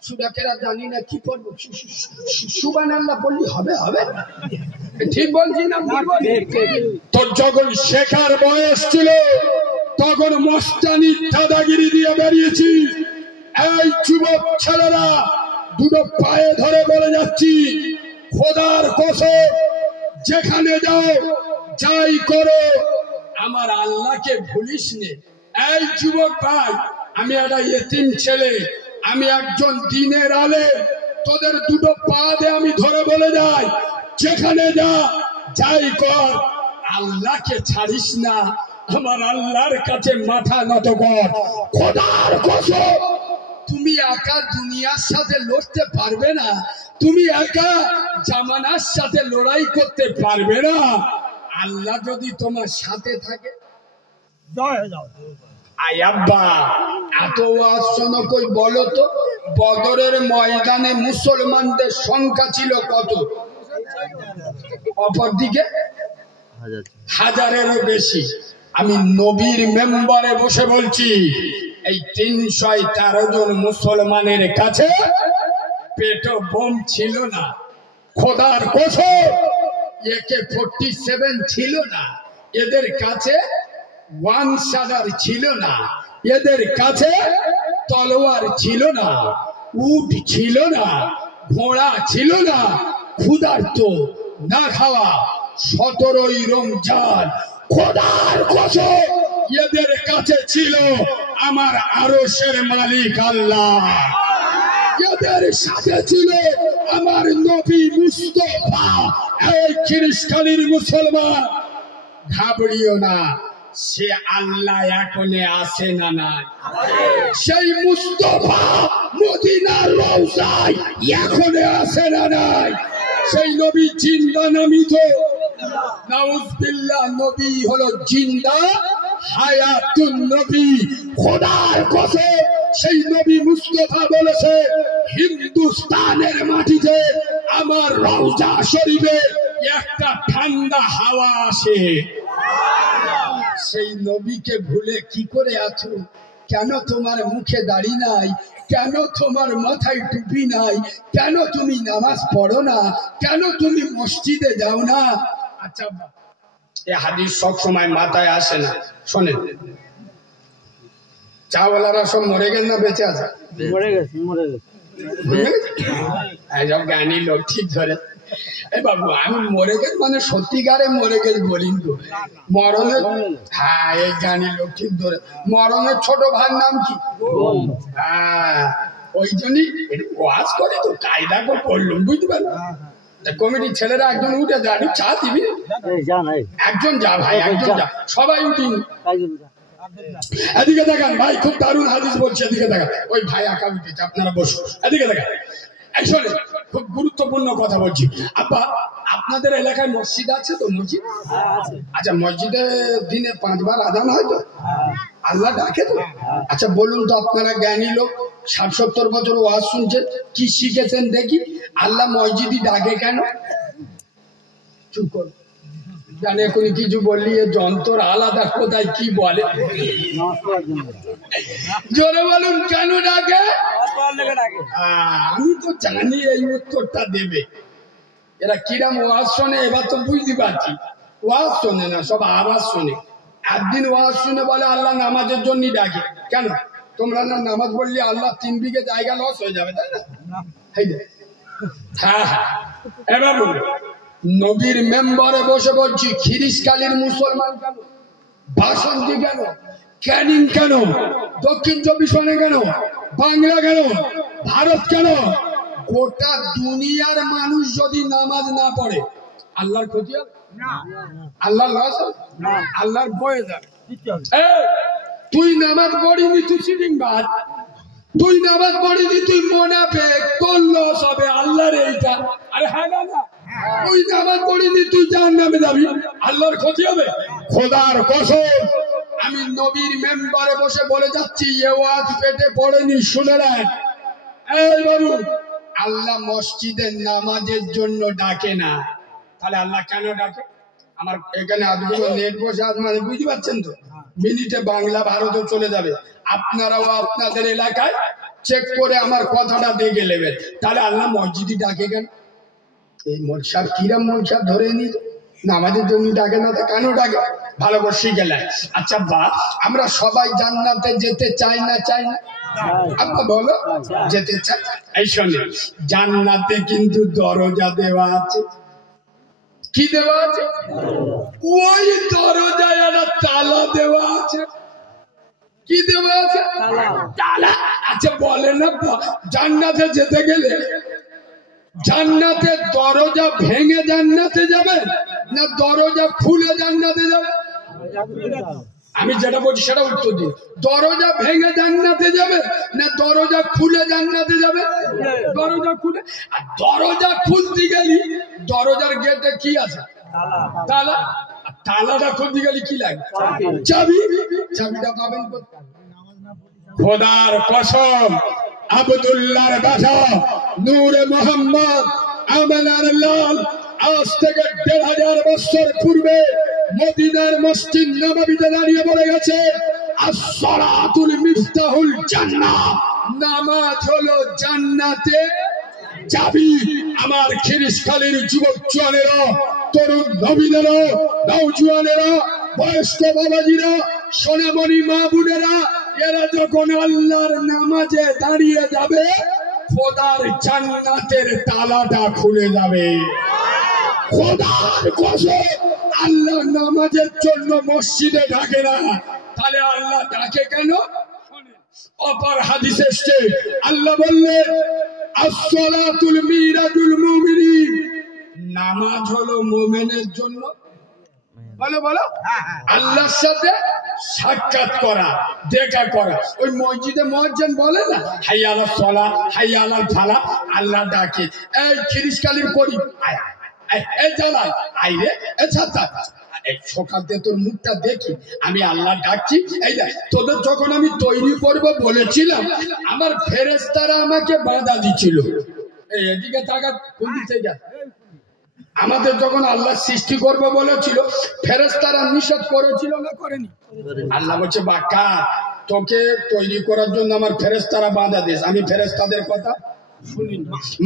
সূরা কেরাত জানি না কি পড়বো সুবহানাল্লাহ বললি হবে হবে ঠিক বলছি না তোর যখন শেখার বয়স ছিল তখন মস্তানি দাদাগিরি দিয়ে বেরিয়েছি এই যুবক ছেলেরা দুটো পায়ে ধরে বলে যাচ্ছি খোদার কসম যেখানে যাও যাই করো আমার আল্লাহকে ভুলিস নে এই যুবক ভাই আমি একটা ইতিম ছেলে আমি একজন দ্বীনের আলেম তোদের দুটো পা দিয়ে আমি ধরে বলে যাই যেখানে যা যাই কর আল্লাহকে ছাড়িস না আমার আল্লাহর কাছে মাথা নত কর খোদার কসম তুমি একা দুনিয়ার সাথে লড়তে পারবে না, তুমি একা জামানার সাথে লড়াই করতে পারবে না। আল্লাহ যদি তোমার সাথে থাকে, আয়াব্বা এত ওয়াজ শোনো কই বলো তো, বদরের ময়দানে মুসলমানদের সংখ্যা ছিল কত? অপরদিকে হাজারেরও বেশি। আমি নবীর মেম্বারে বসে বলছি, এই 313 জন মুসলমানের কাছে পেটো বোম ছিল না, খোদার কসম AK-47 ছিল না, এদের কাছে ওয়ান শাদার ছিল না, এদের কাছে তলোয়ার ছিল না, উট ছিল না, ঘোড়া ছিল না, ক্ষুধার্ত না খাওয়া 17ই রমজান খোদার কসম এদের কাছে ছিল আমার আরশের মালিক আল্লাহ, এদের সাথে ছিল আমার নবী মুস্তাফা। এই খ্রিস্টানের মুসলমান ঘাবড়িও না, সে আল্লাহ এখনে আসে না নাই? সেই মুস্তাফা মদিনার রওজায় এখনে আসে না নাই? সেই নবী জিন্দা নামিত, নাউজুবিল্লাহ, নবী হলো জিন্দা হায়াতুন নবী। খোদার কসম সেই নবী মুস্তাফা বলেছে, হিন্দুস্তানের মাটিতে আমার রওজা শরীফে একটা ঠান্ডা হাওয়া আসে। সেই নবীকে ভুলে কি করে আছো? কেন তোমার মুখে দাড়ি নাই? কেন তোমার মাথায় টুপি নাই? কেন তুমি নামাজ পড়ো না? কেন তুমি মসজিদে যাও না? আচ্ছা, এই হাদিস সব সময় মাথায় আসে না। শোনেন, চাওয়ালারা সব মরে গেল না বেঁচে আছে? মরে গেছে, মরে গেছে। সব জ্ঞানী লোক ঠিক ধরে। এই বাবু, আমি মরে গেছি মানে সত্যিকারে মরে গেছি বলিন তো। মরণের, হ্যাঁ, এই জ্ঞানী লোক ঠিক ধরে। মরণের ছোট ভাইয়ের নাম কি? হ্যাঁ, ওই জন্যই ওয়াজ করে তো কায়দা করে পড়লুম, বুঝতে পারলো? কমিটির ছেলেরা একজন উঠে যা, চা দিবি? একজন যা ভাই, একজন যা, সবাই উঠিনি। এদিকে দেখান ভাই, খুব দারুণ হাদিস বলছে, এদিকে দেখান। ওই ভাই আঁকা উঠেছে, আপনারা বসুন, এদিকে দেখান। আসলে খুব গুরুত্বপূর্ণ কথা বলছি। আব্বা, আপনাদের এলাকায় মসজিদ আছে তো? মসজিদ, আচ্ছা, মসজিদে দিনে 5 বার আযান হয় তো? আল্লাহ ডাকে তো? আচ্ছা বলুন তো, আপনারা জ্ঞানী লোক, 60-70 বছর ওয়াজ শুনছেন, কি শিখেছেন দেখি? আল্লাহ মসজিদই ডাকে কেন? চুপ কর, জানে কোন কিছু বললি এ যন্ত্র আলাদা কোথায় কি বলে, জোরে বলুন কেন ডাকে? আমি তো জানি এই উত্তরটা দেবে। এরা কিরাম ওয়াজ শোনে এবার তো বুঝতে পারছি। ওয়াজ শোনে না, সব আওয়াজ শোনে। একদিন ওয়াজ শুনে বলে আল্লাহ নামাজের জন্য ডাকে। কেন? তোমরা না নামাজ পড়লে আল্লাহ 3 বিঘে জায়গা লস হয়ে যাবে, তাই না? হ্যাঁ হ্যাঁ, এবার নবীর মেম্বারে বসে বলছি, খিরিসকালীর মুসলমান কেন? বাসন্তী কেন? ক্যানিং কেন? দক্ষিণ 24 পরগনা কেন? বাংলা কেন? ভারত কেন? গোটা দুনিয়ার মানুষ যদি নামাজ না পড়ে আল্লাহর ক্ষতি হবে? আল্লাহর লস হবে? আল্লাহর বয়ে যাবে। তুই নামাজ পড়িনি, তুই সিটিং বাদ। তুই নামাজ পড়িনি, তুই মোনাফেক, তোর লস হবে। আল্লাহর এইটা, আরে হ্যাঁ না না, তুই নামাজ পড়িনি, তুই জাহান্নামে যাবি, আল্লাহর ক্ষতি হবে। খোদার কসম আমি নবীর মেম্বারে বসে বলে যাচ্ছি, এ ওয়াজ পেটে পড়েনি, শুনে নেন। এই বাবু, আল্লাহ মসজিদের নামাজের জন্য ডাকে না, তাহলে আল্লাহ কেন ডাকে? আমার এখানে আজগুলো নেট বসে আজ মানে বুঝতে পারছেন তো, মিনিটে বাংলা ভারতও চলে যাবে। আপনারাও আপনাদের এলাকায় চেক করে আমার কথাটা দেখে নেবেন। তাহলে আল্লাহ মসজিদই ডাকে কেন? এই মোলসাব কিরাম মোলসাব ধরে নি, নামাজের জন্য ডাকে না, তো কেন ডাকে? ভালো করে শিখে নেয়। আচ্ছা বা, আমরা সবাই জান্নাতে যেতে চাই না? চাই না? আব্বা বলো, যেতে চাই। এই শোনে, জান্নাতে কিন্তু দরজা দেওয়া আছে। কি দেওয়া আছে? ওই দরজায় একটা তালা দেওয়া আছে। কি দেওয়া আছে? তালা। আচ্ছা বলে না, জান্নাতে যেতে গেলে জান্নাতের দরজা ভেঙে জান্নাতে যাবে না দরজা খুলে জান্নাতে যাবে? আমি যেটা বলছি সেটা উত্তর দিন। দরজা ভেঙে জান্নাতে যাবে না দরজা খুলে জান্নাতে যাবে? দরজা খুলে। আর দরজা খুলতে গেলি দরজার গেটে কি আছে? তালা। তালাটা খুলতে গেলে কি লাগে? চাবি। চাবিটা পাবেন কোথায়? খোদার কসম, আব্দুল্লাহর বাসা নূরে মোহাম্মদ আমেনার লাল আজ থেকে ১৫০০ বছর পূর্বে মদিনার মসজিদ নববীতে দাঁড়িয়ে বলে গেছে, আসসালাতুল মিফতাহুল জান্নাহ, নামাজ হলো জান্নাতে চাবি। আমার খিরিসখালীর যুবক জওয়ানেরা, তরুণ নবীনেরা, নওজোয়ানেরা, বয়স্ক বাবাজিরা, সোনামণি মা বোনেরা, এরা যখন আল্লাহর নামাজে দাঁড়িয়ে যাবে খোদার জান্নাতের তালাটা খুলে যাবে। খোদার কসম, আল্লাহ নামাজের জন্য মসজিদে ডাকে না, তাহলে আল্লাহ ডাকে কেন? অপর হাদিসে এসেছে আল্লাহ বললেন, আসসালাতুল মিরাজুল মুমিনিন, নামাজ হলো মুমিনের জন্য। বলো বলো, আল্লাহর সাথে সাক্ষাৎ করা, দেখা করা। ওই মসজিদে মুয়াজ্জিন বলে না, হাইয়া আলাস সালাত, হাইয়া আলাল ফালাহ, আল্লাহ ডাকে, এই খিরিসকালীর করি আয়, এই জালাল আই রে, সকাল থেকে তোর মুখটা দেখি, আমি আল্লাহ ডাকছি। এই দেখ, তোদের যখন আমি তৈরি করব বলেছিলাম, আমার ফেরেশতারা আমাকে বাধা দিচ্ছিল। এই এদিকে তাকাত, কোন দিক থেকে? আমাদের যখন আল্লাহ সৃষ্টি করবে বলেছিল, ফেরেশতারা নিষেধ করেছিল না করেনি? আল্লাহ বলছে, বাক্কা তোকে তৈরি করার জন্য আমার ফেরেশতারা বাধা দিয়েছে, আমি ফেরেশতাদের কথা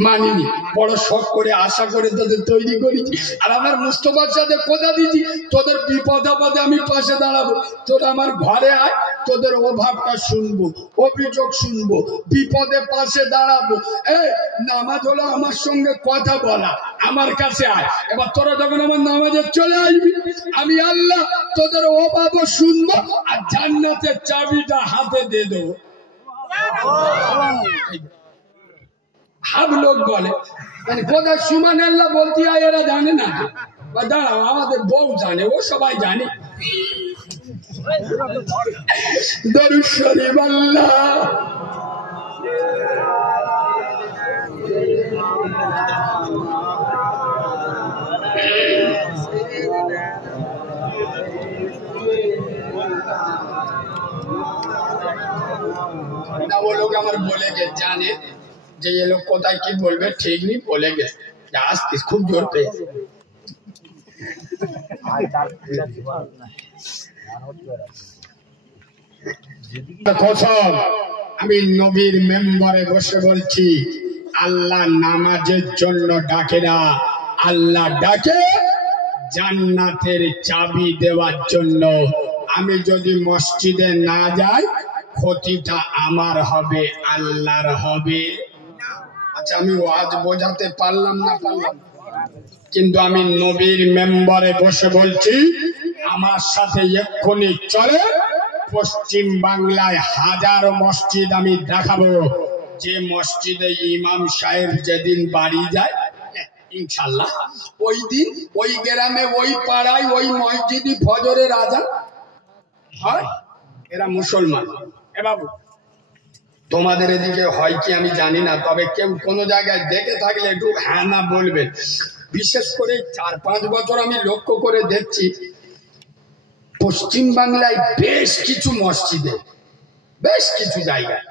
মানিনি, বড় শখ করে আশা করে তোদের তৈরি করেছি। আর আমার মুস্তফার সাথে কথা দিচ্ছি, তোদের বিপদ আপদে আমি পাশে দাঁড়াবো, তোরা আমার ঘরে আয়, তোদের অভাবটা শুনবো, অভিযোগ শুনবো, বিপদে পাশে দাঁড়াবো। এই নামাজ হলো আমার সঙ্গে কথা বলা, আমার কাছে আয়। এবার তোরা যখন আমার নামাজে চলে আসবি, আমি আল্লাহ তোদের অভাবও শুনবো আর জান্নাতের চাবিটা হাতে দিয়ে দেবো। হাব লোক বলে মানে কোথায় সুমান আল্লাহ বলতে হয়, এরা জানে না। বা দাঁড়াও, আমাদের বউ জানে, ও সবাই জানে। দরুদ শরীফ আল্লাহ না, वो लोग আমার বলে গে জানে যে ये लोग কোথায় কি বলবে ঠিক নেই, বলে গেছে আজ খুব জোর পেয়েছে। আমি নবীর মেম্বারে বসে বলছি, আল্লাহ নামাজের জন্য ডাকে না, আল্লাহ ডাকে জান্নাতের চাবি দেওয়ার জন্য। আমি যদি মসজিদে না যাই, ক্ষতিটা আমার হবে, আল্লাহর হবে। আচ্ছা, আমি ওয়াজ বোঝাতে পারলাম না পারলাম, কিন্তু আমি নবীর মেম্বারে বসে বলছি, আমার সাথে এক্ষুনি চলে পশ্চিম বাংলায় হাজারো মসজিদ আমি দেখাবো, যে মসজিদে ইমাম সাহেব যেদিন বাড়ি যায়, ইনশাল্লাহ ওই দিন ওই গ্রামে ওই পাড়ায় ওই মসজিদে ফজরের আযান হয়। এরা মুসলমান। এ বাবু, তোমাদের এদিকে হয় কি আমি জানি না, তবে কেউ কোনো জায়গায় দেখে থাকলে একটু হ্যাঁ না বলবেন। বিশেষ করে 4-5 বছর আমি লক্ষ্য করে দেখছি, পশ্চিম বাংলায় বেশ কিছু মসজিদে, বেশ কিছু জায়গায়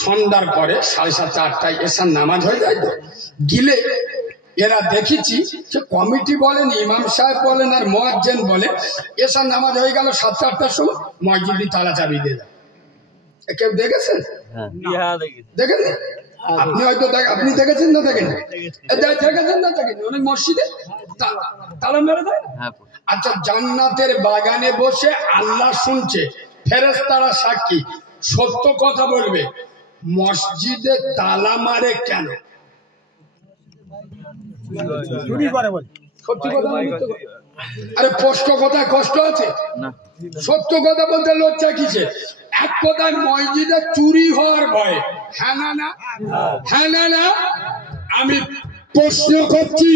সন্ধ্যার পরে 7:30-8টায় এসার নামাজ হয়ে যায়, তো গিলে এরা দেখেছি যে কমিটি বলেন, ইমাম সাহেব বলেন আর মুয়াজ্জিন বলেন, এসার নামাজ হয়ে গেল 7-8টার সময় মসজিদে তালা চাবি দিয়ে দেয়। কেউ দেখেছেন? দেখেন? আপনি হয়তো আপনি দেখেছেন না দেখেন? দেখেছেন না দেখেন? অনেক মসজিদে তালা মেরে দেয়। আচ্ছা, জান্নাতের বাগানে বসে আল্লাহ শুনছে, ফেরেশতারা সাক্ষী, সত্য কথা বলবে, মসজিদে তালা মারে কেন? সত্যি কথা বলতে, আরে স্পষ্ট কথায় কষ্ট আছে, সত্য কথা বলতে লজ্জা কিসে? এক কথায় মসজিদে চুরি হওয়ার ভয়ে। হ্যাঁ না না? হ্যাঁ না না? আমি প্রশ্ন করছি,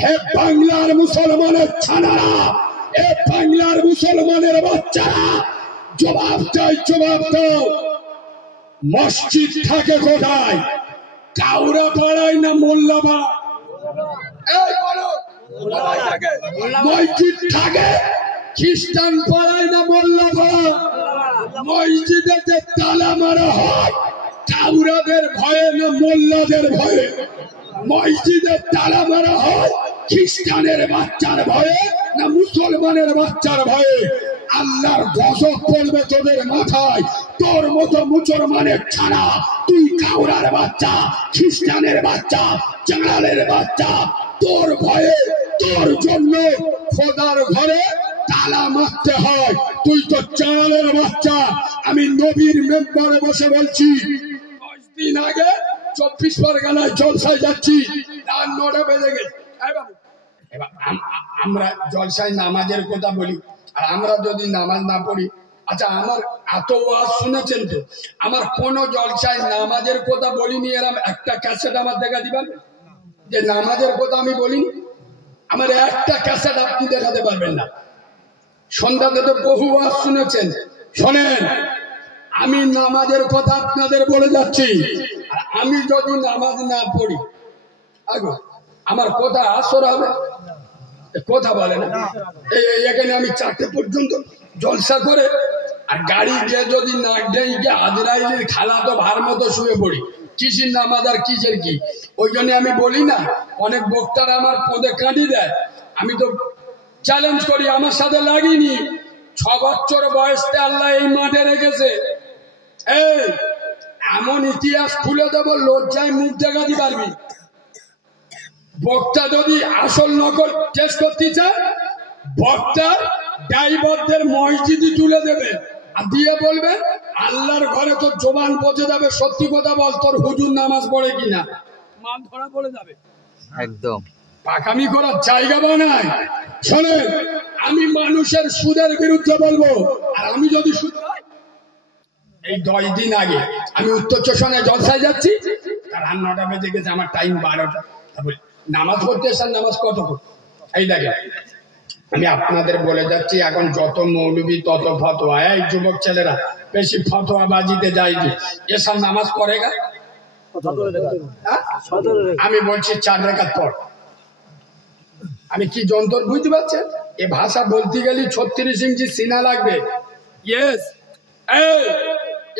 হে বাংলার মুসলমানের ছানারা, এ বাংলার মুসলমানের বাচ্চারা জবাব চাই, জবাব দাও। মসজিদ থাকে কোথায়? কাউরা পাড়ায় না মোল্লাবা? এই বলো, মসজিদ থাকে খ্রিস্টান পাড়ায় না মোল্লাবা? মসজিদেতে তালা মারা হয় কাউরাদের ভয়ে না মোল্লাদের ভয়ে? মসজিদে তালা মারা হয় খ্রিস্টানের বাচ্চার ভয়ে না মুসলমানের বাচ্চার ভয়ে? আল্লাহর গজব পড়বে তোদের মাথায়। তোর মতো মুসলমানের ছাড়া তুই কাউরার বাচ্চা, খ্রিস্টানের বাচ্চা, চাঁড়ালের বাচ্চা, তোর ভয়ে তোর জন্য খোদার ঘরে তালা মারতে হয়। তুই তো চাঁড়ালের বাচ্চা। আমি নবীর মেম্বারে বসে বলছি, 10 দিন আগে 24 পরগনায় জলসায় যাচ্ছি, রাত 9টা বেজে গেছে। এবার আমরা জলসায় নামাজের কথা বলি, আর আমরা যদি নামাজ না পড়ি, আচ্ছা আমার এত ওয়াজ শুনেছেন তো, আমার কোন জলসায় নামাজের কথা বলিনি, এরম একটা ক্যাসেট আমার দেখা দিবেন যে নামাজের কথা আমি বলিনি? আমার একটা ক্যাসেট আপনি দেখাতে পারবেন না। সন্ধ্যাতে তো বহু ওয়াজ শুনেছেন, শোনেন আমি নামাজের কথা আপনাদের বলে যাচ্ছি। আর আমি যদি নামাজ না পড়ি আগো আমার কথা আসর হবে? কথা বলে না। এখানে আমি 4টে পর্যন্ত জলসা করে আর গাড়ি গিয়ে যদি না গিয়ে আজরাইলের খালা তো ভার মতো শুয়ে পড়ি, কিসের নামাজ আর কিসের কি। ওই জন্য আমি বলি না, অনেক বক্তারা আমার পদে কাঁদি দেয়, আমি তো চ্যালেঞ্জ করি, আমার সাথে লাগিনি। 6 বছর বয়সে আল্লাহ এই মাঠে রেখেছে। এই এমন ইতিহাস খুলে দেবো, লজ্জায় মুখ দেখাতে পারবি। বক্তা যদি আসল নকল টেস্ট করতে চায়, বক্তা ড্রাইভারদের মসজিদে তুলে দেবে আর দিয়ে বলবে আল্লাহর ঘরে তোর জবান পচে যাবে, সত্যি কথা বল, তোর হুজুর নামাজ পড়ে কিনা, মান ধরা পড়ে যাবে। একদম পাকামি করার জায়গা বানায়। শোনেন, আমি মানুষের সুদের বিরুদ্ধে বলবো, আর আমি যদি সুদ, এই 10 দিন আগে আমি উত্তর চশমায় জলসায় যাচ্ছি, রাত 9টা বেজে গেছে, আমার টাইম 12টা। নামাজ পড়তে এসে নামাজ কত করে? এই দেখেন, আমি আপনাদের বলে যাচ্ছি, এখন যত মৌলবি তত ফতোয়া। এই যুবক ছেলেরা বেশি ফতোয়া বাজিতে যায়নি, এসব নামাজ করে গা। আমি বলছি 4 রাকাত পড়। আমি কি যন্ত্র বুঝতে পারছেন? এ ভাষা বলতে গেলে 36 ইঞ্চি সিনা লাগবে। ইয়েস,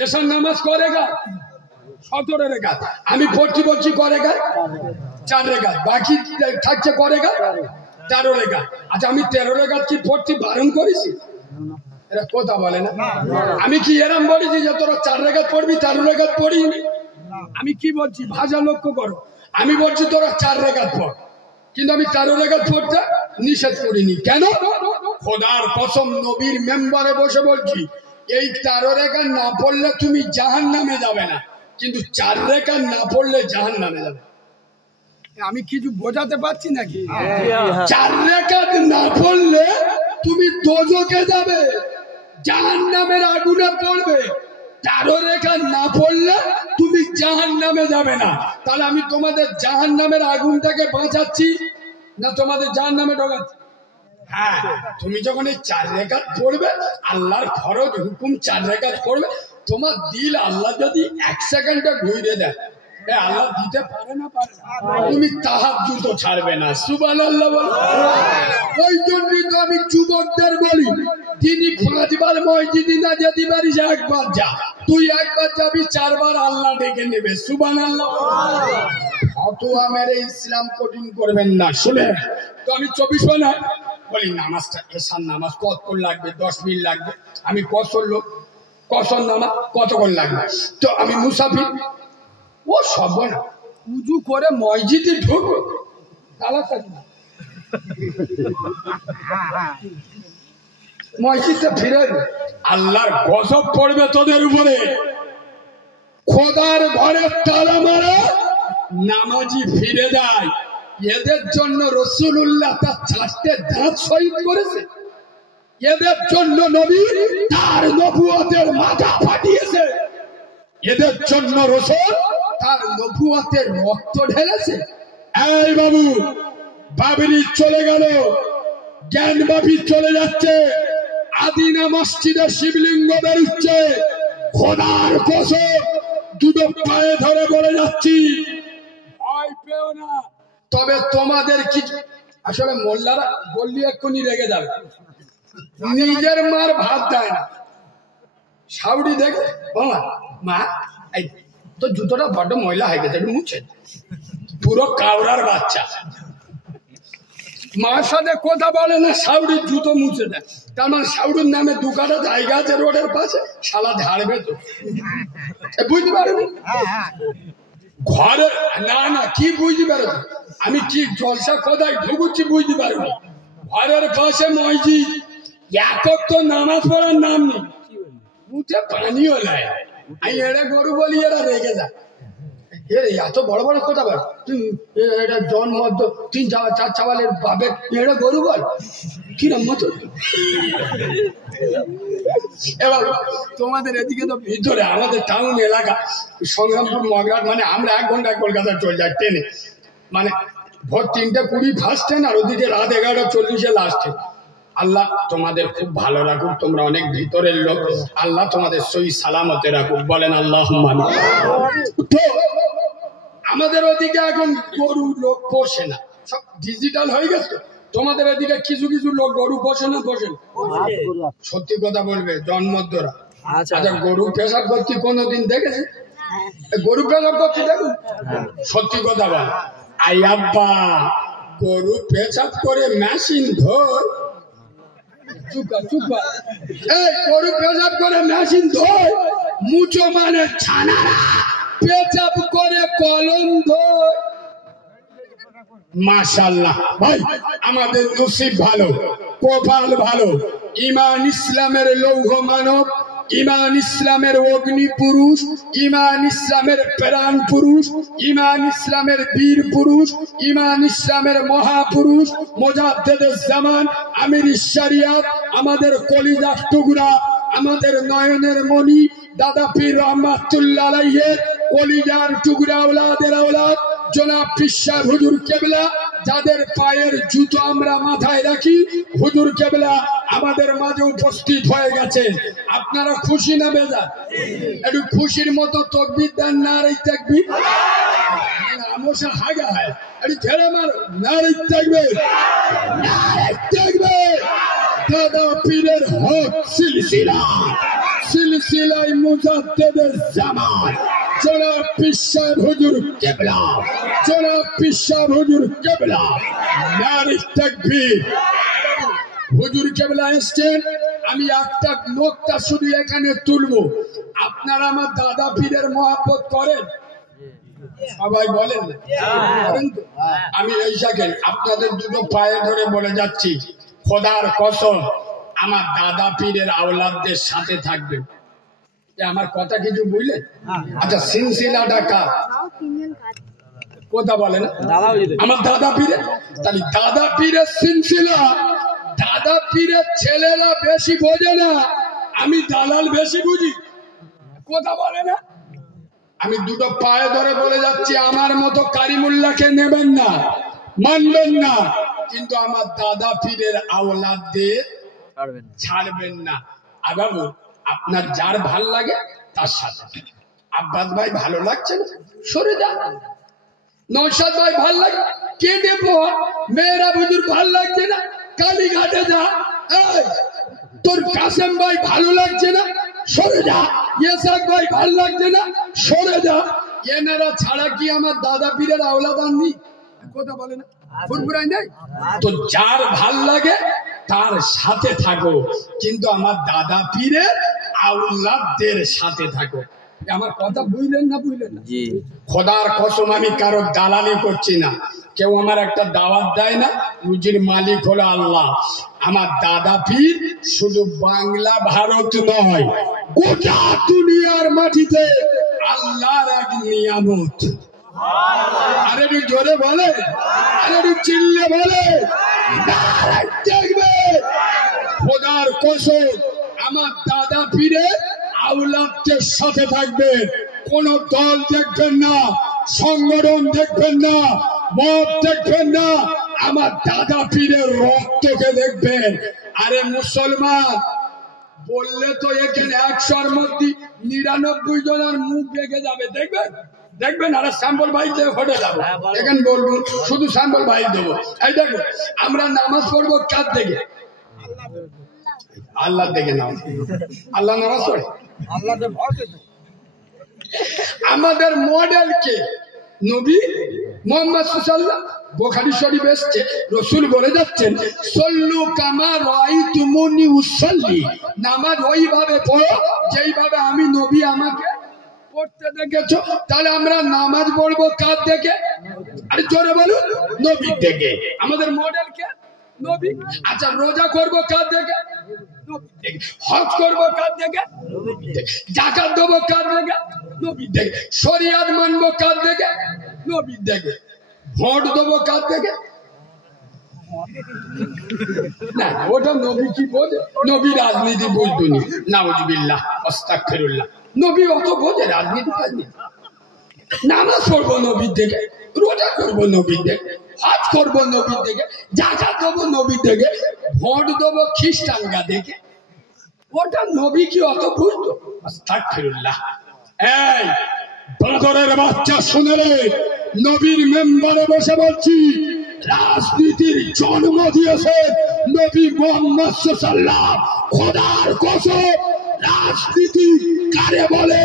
এসব নামাজ করে গা 17 রাকাত। আমি বলছি করে গা 4 রাকাত, বাকি থাকছে করে গা 13 রাকাত। আচ্ছা আমি 13 রাকাত কি পড়তে বারণ করেছি? এরা কথা বলে না। আমি কি এরম বলেছি যে তোরা 4 রাকাত পড়বি, 13 রাকাত পড়িনি? আমি কি বলছি ভাষা লক্ষ্য করো, আমি বলছি তোরা 4 রাকাত পড়, কিন্তু আমি 13 রাকাত পড়তে নিষেধ করিনি। কেন? খোদার কসম নবীর মেম্বারে বসে বলছি, এই 13 রাকাত না পড়লে তুমি জাহান্নামে যাবে না, কিন্তু 4 রাকাত না পড়লে জাহান্নামে যাবে। আমি কিছু বোঝাতে পারছি নাকি? 4 রাকাত না পড়লে তুমি দোজখে যাবে, জাহান্নামের আগুনে পড়বে। 13 রাকাত না পড়লে তুমি জাহান্নামে যাবে না। তাহলে আমি তোমাদের জাহান্নামের আগুন থেকে বাঁচাচ্ছি না তোমাদের জাহান্নামে ঢোকাচ্ছি? হ্যাঁ, তুমি যখন এই 4 রাকাত পড়বে, আল্লাহর ফরজ হুকুম 4 রাকাত পড়বে, তোমার দিল আল্লাহ যদি 1 সেকেন্ডে ঘুরিয়ে দেয়, আল্লাহ দিতে পারে না, পারে না, তুমি তাহাজ্জুদ ছাড়বে না। সুবহানাল্লাহ বলো। ওই জন্যই তো আমি যুবকদের বলি, তিনি 5 বার মসজিদে না যেতে পারিস, 1 বার যা। তুই 1 বার যাবি, 4 বার আল্লাহ ডেকে নেবে। সুবহানাল্লাহ। ফতোয়া মেরে ইসলাম কঠিন করবেন না। শুনে তো আমি 24 ঘন্টা বলি নামাজটা, এশার নামাজ কতক্ষণ লাগবে? 10 মিনিট লাগবে। আমি কসর লোক, কসর নামাজ কতক্ষণ লাগবে? তো আমি মুসাফির, ও সব না উজু করে মসজিদে ঢুকবো, তাড়াতাড়ি মসজিদটা ফিরে আল্লাহর গজব পড়বে তোদের উপরে। খোদার ঘরে তালা মারা নামাজি ফিরে যায়। এদের জন্য রাসূলুল্লাহ তার 4টে দাঁত শহীদ করেছে। এদের জন্য নবী তার নবুয়তের মাথা ফাটিয়েছে। এদের জন্য রাসূল তার নবুয়তের রক্ত ঢেলেছে। এই বাবু, বাবরি চলে গেল, জ্ঞানবাপী চলে যাচ্ছে, আদিনা মসজিদে শিবলিঙ্গ বেরোচ্ছে। খোদার কসম দুটো পায়ে ধরে বলে যাচ্ছি, ভয় পেও না। তবে তোমাদের কিছু, আসলে মোল্লারা বললি এক্ষুনি রেগে যাবে, নিজের মার ভাত দেয় না। সাউরি দেখে মা এই তো জুতোটা বড্ড ময়লা হয়ে গেছে, একটু মুছে। পুরো কাউরার বাচ্চা, মার সাথে কথা বলে না, সাউরির জুতো মুছে দেয়। তার মানে সাউরির নামে দু কাটা জায়গা আছে রোডের পাশে, শালা ঝাড়বে তো। বুঝতে পারবি ঘরে না না কি বুঝতে পারবি, আমি কি জলসা কোথায় ঢুকুচ্ছি বুঝতে পারবি। ঘরের পাশে মসজিদ, একক তো নামাজ পড়ার নাম নেই, মুখে পানিও নেয়। আমি এরা গরু বলি, এরা রেগে যায়। এত বড় বড় কথা বল, তুই এটা জন্ম 3-4 চাওয়ালের বাপের এটা গরু বল, কিরম মতো। এবার তোমাদের এদিকে তো ভিতরে, আমাদের টাউন এলাকা সংগ্রামপুর মগরাট, মানে আমরা 1 ঘন্টায় কলকাতায় চলে যাই ট্রেনে, মানে ভোর 3:20 ফার্স্ট ট্রেন, আর ওদিকে রাত 11:40 লাস্ট ট্রেন। আল্লাহ তোমাদের খুব ভালো রাখুক, তোমরা অনেক ভিতরের লোক, আল্লাহ তোমাদের সহি সালামতে রাখুক, বলেন আল্লাহুম্মা আমিন। তো আমাদের ওদিকে এখন গরু লোক পোষে না, সব ডিজিটাল হয়ে গেছে। তোমাদের এদিকে কিছু কিছু লোক গরু পোষে না, পোষে না? সত্যি কথা বলবে জন্মদ্দরা, আচ্ছা গরু পেশাব করতে কোনোদিন দেখেছে? গরু পেশাব করতে দেখুন, সত্যি কথা বল। আই আব্বা গরু পেশাব করে মেশিন ধর, চুপা চুপা, এই গরু পেশাব করে মেশিন ধর, মুচো মানে ছানারা পেশাব করে কলম ধর। মাশাআল্লাহ ভাই, আমাদের নসিব ভালো, কপাল ভালো। ঈমান ইসলামের লৌহ মানব, ঈমান ইসলামের অগ্নি পুরুষ, ঈমান ইসলামের প্রাণ পুরুষ, ঈমান ইসলামের বীর পুরুষ, ঈমান ইসলামের মহাপুরুষ মুজাদ্দিদুজ জামান আমির শরিয়ত, আমাদের কলিজার টুকরা, আমাদের নয়নের মণি দাদা পীর রহমাতুল্লাহ আলাইহির কলিজার টুকরা আওলাদের আওলাদ জনাব পীর সাহেব হুজুর কেবলা, যাদের পায়ের জুতো আমরা মাথায় রাখি, হুজুর কেবলা আমাদের মাঝে উপস্থিত হয়ে গেছে। আপনারা খুশি না বেজার? একটু খুশির মতো তাকবীর দেন, নারে তাকবীর। আমসা হাগা হয়, একটু ঝেড়ে মারো, নারে তাকবীর, নারে তাকবীর। দাদা পীরের হক সিলসিলা, সিলসিলায় মুজাদ্দিদুজ জামান জনাব পীর সাহেব হুজুর কেবলা, জনাব পীর সাহেব হুজুর কেবলা, নারে তাকবীর। হুজুর কেবলা এসছেন, আমি একটা নোকতা শুধু এখানে তুলবো। আপনারা আমার দাদা পীরের মহব্বত করেন? সবাই বলেন না? আমি এই জায়গায় আপনাদের দুটো পায়ে ধরে বলে যাচ্ছি, খোদার কসম আমার দাদা পীরের আওলাদদের সাথে থাকবেন। আমার কথা কিছু বুঝলেন? আচ্ছা সিলসিলাটা কার কথা বলে না? আমার দাদা পীরের। তাহলে দাদা পীরের সিলসিলা, দাদা পীরের ছেলেরা বেশি বোঝে না, আমি দালাল বেশি বুঝি, কথা বলে না? আমি দুটো পায়ে ধরে বলে যাচ্ছি, আমার মতো কারিমুল্লাহকে নেবেন না, মানবেন না, কিন্তু আমার দাদা পীরের আওলাদদের ছাড়বেন না। আগাবো আপনার যার ভাল লাগে তার সাথে। আব্বাস ভাই ভালো লাগছে না, সরে যান। নওশাদ ভাই ভাল লাগে, কেটে পড়। মেয়েরা বুঝুর ভাল লাগছে না, কালীঘাটে যা। তোর কাসেম ভাই ভালো লাগছে না, সরে যা। ইসাক ভাই ভাল লাগছে না, সরে যা। এনারা ছাড়া কি আমার দাদা পীরের আওলাদ আননি? কথা বলে না, ফুরফুরাই নাই তো। যার ভাল লাগে তার সাথে থাকো, কিন্তু আমার দাদা পীরের আওলাদদের সাথে থাকো। আমার কথা বুঝলেন না? বুঝলেন না? খোদার কসম আমি কারো দালালি করছি না, কেউ আমার একটা দাওয়াত দেয় না, রুজির মালিক হলো আল্লাহ। আমার দাদা পীর শুধু বাংলা ভারত নয়, গোটা দুনিয়ার মাটিতে আল্লাহর এক নিয়ামত। আরে একটু জোরে বলে, আরে একটু চিল্লে বলে, দেখবে খোদার কসম আমার দাদা পীরের আওলাদদের সাথে থাকবে। কোন দল দেখবেন না, সংগঠন দেখবেন না, মত দেখবেন না, আমার দাদা পীরের রক্তকে দেখবেন। আরে মুসলমান বললে তো এখানে 100-র মধ্যে 99 জনের মুখ রেখে যাবে, দেখবেন দেখবেন। আর স্যাম্পল ভাই হটে যাবো এখানে বলবো, শুধু স্যাম্পল ভাই দেবো। এই দেখো আমরা নামাজ পড়বো কার দেখে? আল্লাহ দেখে। নাও আল্লাহ নামাজ পড়ে, আমাদের মডেল কে? নবী মুহাম্মদ সাল্লাল্লাহু আলাইহি ওয়াসাল্লাম। বুখারী শরীফ এসেছে, রাসূল বলে যাচ্ছেন সল্লু কামা রাআইতুমুনি উসাল্লি, নামাজ ওইভাবে পড়ো যেইভাবে আমি নবী আমাকে পড়তে দেখেছো। তাহলে আমরা নামাজ পড়বো কার দেখে? আরে জোরে বলুন, নবীর দেখে। আমাদের মডেল কে? নবী। আচ্ছা রোজা করবো কার দেখে? হজ করবো কার দেখে? যাকাত দেবো কার দেখে? নবীর দেখে। শরিয়াত মানবো কার দেখে? নবীর দেখে। ভোট দেবো কার দেখে? না ওটা নবী কি বোঝে? নবী রাজনীতি বুঝতো নি, নাউজুবিল্লাহ আস্তাগফিরুল্লাহ। নবী অত বোঝে রাজনীতি? নামাজ পড়বো নবীর দেখে, রোজা করবো নবীর দেখে, হজ করবো নবীর দেখে, যাকাত দেবো নবীর দেখে, ভোট দেবো খ্রিস্টানরা দেখে। ওটা নবী কি অত বুঝতো? আস্তাগফিরুল্লাহ। এই বাদরের বাচ্চা শুনে রে, নবীর মেম্বারে বসে বলছি, রাজনীতির জন্ম দিয়েছে নবী মুহাম্মদ সাল্লাল্লাহু আলাইহি ওয়াসাল্লাম। খোদার কসম, রাজনীতি কারে বলে,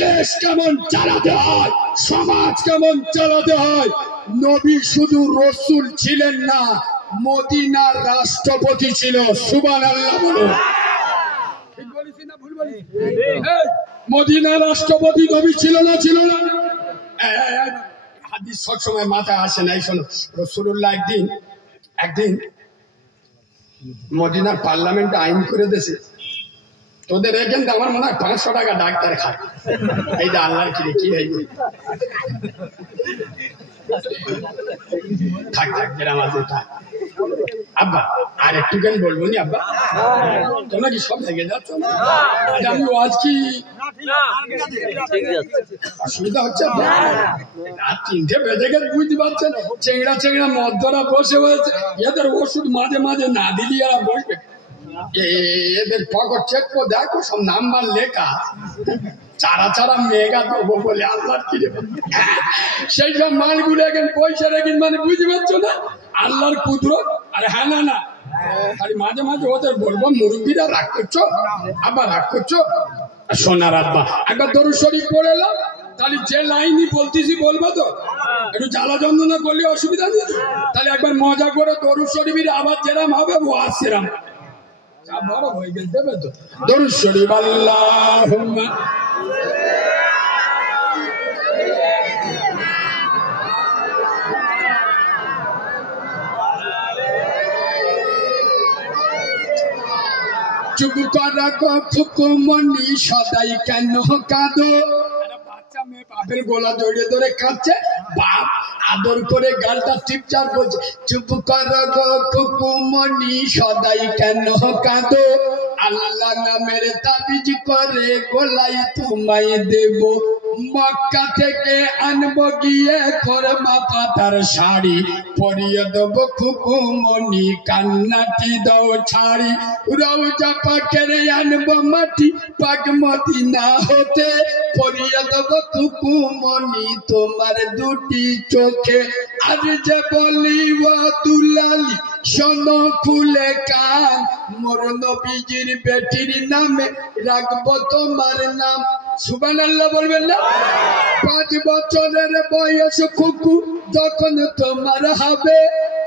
দেশ কেমন চালাতে হয়, সমাজ কেমন চালাতে হয়, নবী শুধু রাসূল ছিলেন না, মদিনার রাষ্ট্রপতি ছিল। সুবহানাল্লাহ বলুন। ঠিক বলেছি না ভুল বলেছি? মদিনার রাষ্ট্রপতি নবী ছিল না? ছিল না? হাদিস সবসময় মাথায় আসে না। এই শোনো, রাসূলুল্লাহ একদিন মদিনার পার্লামেন্টে আইন করে দিয়েছে, তোদের এখান থেকে আমার মনে হয় 500 টাকা ডাক্তার খায়। এই যে আল্লাহর কি কি হইবে, থাক থাক গ্রাম আছে থাক। আব্বা আর একটুখানি বলবো নি আব্বা? তোমরা কি সব লেগে যাচ্ছ? আমি আজ কি অসুবিধা হচ্ছে? রাত 3টে বেজে গেছে, বুঝতে পারছেন? চেংড়া চেংড়া মদ্যরা বসে হয়েছে, এদের ওষুধ মাঝে মাঝে না দিলি এরা বসবে। এদের পকেট চেক করে দেখো, সব নাম্বার লেখা, চারা চারা মেগা দেবো বলে আল্লাহর কি রে। সেই সব মালগুলো এখন পয়সা রেখে, মানে বুঝতে পারছো না আল্লাহর কুদরত। আরে হ্যাঁ না না, খালি মাঝে মাঝে ওদের বলবো, মুরব্বীরা রাগ করছো, আবার রাগ করছো। সোনার আব্বা একবার দরুদ শরীফ পড়ে এলাম, তাহলে যে লাইনই বলতেছি বলবো তো, একটু জ্বালা যন্ত্রণা করলে অসুবিধা নেই। তাহলে একবার মজা করে দরুদ শরীফের আবার যেরাম হবে ও আসছিলাম বড় হয়ে গেছে, দেবে তো দরুদ শরীফ। আল্লাহুম্মা চুপ করা ফুকুমনি সদাই কেন কাঁদো? বাচ্চা মেয়ে বাপের গোলা জড়িয়ে ধরে কাঁদছে, বাপ আদর করে গালটা টিপচার বলছে, চুপ করা ফুকুমনি সদাই কেন কাঁদো? আল্লাহ নামের তাবিজ করে গোলাই তোমায় দেব, মক্কা থেকে আনবো গিয়ে খরমা পাতার শাড়ি, পরিয়ে দেবো খুকুমনি কান্নাটি দাও ছাড়ি, রওজা পাকের আনবো মাটি পাক মদিনা হতে, পরিয়ে দেবো খুকুমনি তোমার দুটি চোখে। আজ যে বলিব দুলালি শোনো খুলে কান, মোর নবীজির বেটির নামে রাখবো তোমার নাম। সুবহানাল্লাহ বলবেন না? 5 বছরের বয়স খুকু যখন তোমার হবে,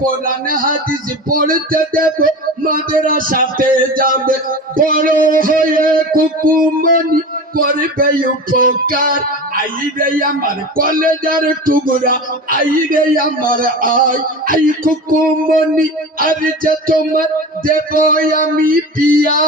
কোরআন হাদিস পড়তে দেব, মাদ্রাসাতে যাবে, বড় হয়ে খুকুমনি করবে উপকার। আই রে আমার কলেজার টুকরা, আই রে আমার আই খুকুমনি, আর যে তোমার দেব আমি পিয়া,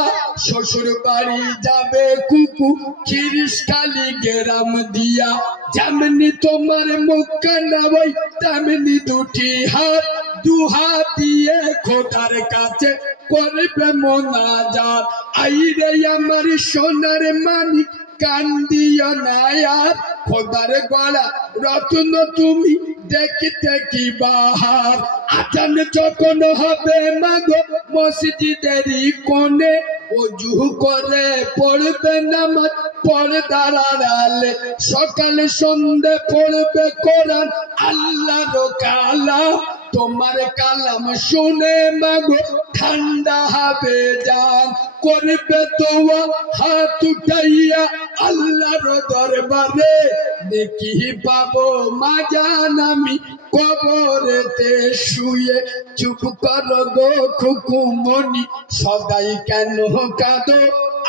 শ্বশুর বাড়ি যাবে কুকু খিরিশখালী গ্রাম দিয়া, যেমনি তোমার মুখখানা ওই তেমনি দুটি হাত, দুহাত দিয়ে খোদার কাছে করবে মোনাজাত। আই রে আমার সোনার মানিক কান্দিও না আর খোদার গলা রত্ন তুমি দেখতে কি বাহার আজান যখন হবে মাগো মসজিদেরই কোণে ওযু করে পড়বে নামাজ পর্দার আড়ালে সকালে সন্ধ্যে পড়বে কোরআন আল্লাহর কালাম তোমার কালাম শুনে মাগো ঠান্ডা হবে জান করবে দোয়া হাত উঠাইয়া আল্লাহর দরবারে দেখি পাবো মা জান আমি কবরেতে শুয়ে চুপ করো গো খুকুমনি সদাই কেন কাঁদো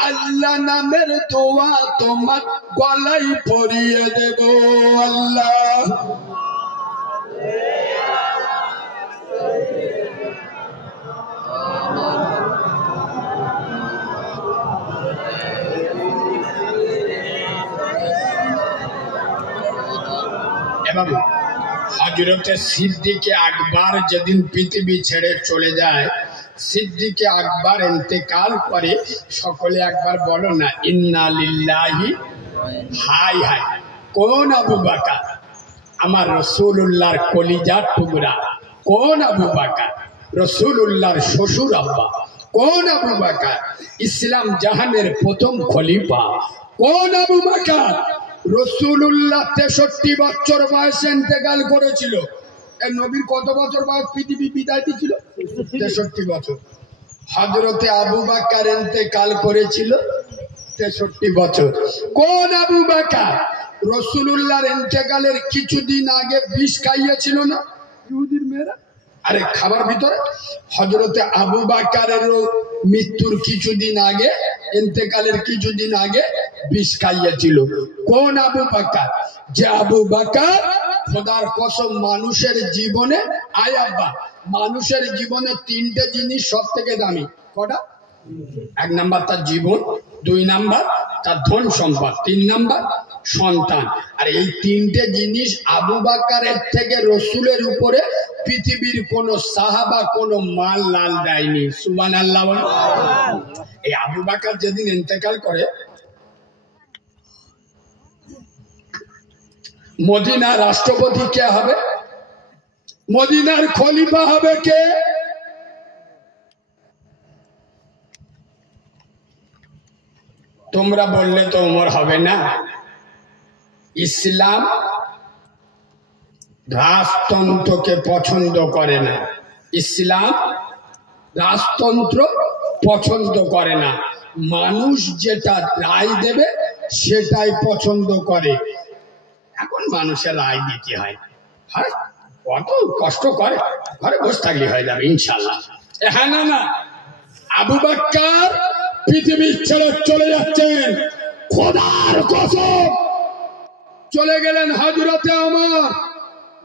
আল্লাহ নামের দোয়া তোমার গলায় পরিয়ে দেব আল্লাহ হযরতে সিদ্দিক আকবর যেদিন পৃথিবী ছেড়ে চলে যায় সিদ্দিক আকবর ইন্তেকাল করে সকলে একবার বলো না ইন্না লিল্লাহি হাই হাই কোন আবু বকর আমার রাসূলুল্লাহর কলিজার টুকরা কোন আবু বকর রাসূলুল্লাহর শ্বশুর আব্বা কোন আবু বকর ইসলাম জাহানের প্রথম খলিফা কোন আবু বকর রাসূলুল্লাহ 63 বছর বয়সে ইন্তেকাল করেছিল এই নবীর কত বছর বয়স পৃথিবী বিদায় দিয়েছিল 63 বছর হযরতে আবু বকর ইন্তেকাল করেছিল 63 বছর কোন আবু বকর রাসূলুল্লাহর ইন্তেকালের কিছুদিন আগে বিষ খাইয়েছিল না ইহুদির মেয়েরা আরে খাবার ভিতরে হযরতে আবু বকরের মৃত্যুর কিছুদিন আগে ইন্তেকালের কিছুদিন আগে বিষ খাইয়েছিল কোন আবু বকর যে আবু বকর খোদার কসম মানুষের জীবনে আয় আব্বা মানুষের জীবনে তিনটে জিনিস সবথেকে দামি কটা এক নাম্বার তার জীবন দুই নাম্বার তার ধন সম্পদ তিন নাম্বার সন্তান আর এই তিনটে জিনিস আবু বকরের থেকে রাসূলের উপরে পৃথিবীর কোন সাহাবা কোন মাল লাল দেয়নি সুবহানাল্লাহ এই আবু বকর যেদিন ইন্তেকাল করে মদিনার রাষ্ট্রপতি কে হবে মদিনার খলিফা হবে কে তোমরা বললে তো ওমর হবে না ইসলাম রাজতন্ত্রকে পছন্দ করে না ইসলাম রাজতন্ত্র পছন্দ করে না মানুষ যেটা রায় দেবে সেটাই পছন্দ করে এখন মানুষের রায় দিতে হয় হ্যাঁ কত কষ্ট করে ঘরে বসে থাকলে হয়ে যাবে ইনশাআল্লাহ হ্যাঁ না না আবু বকর পৃথিবী ছেড়ে চলে যাচ্ছেন খোদার কসম চলে গেলেন হযরতে ওমর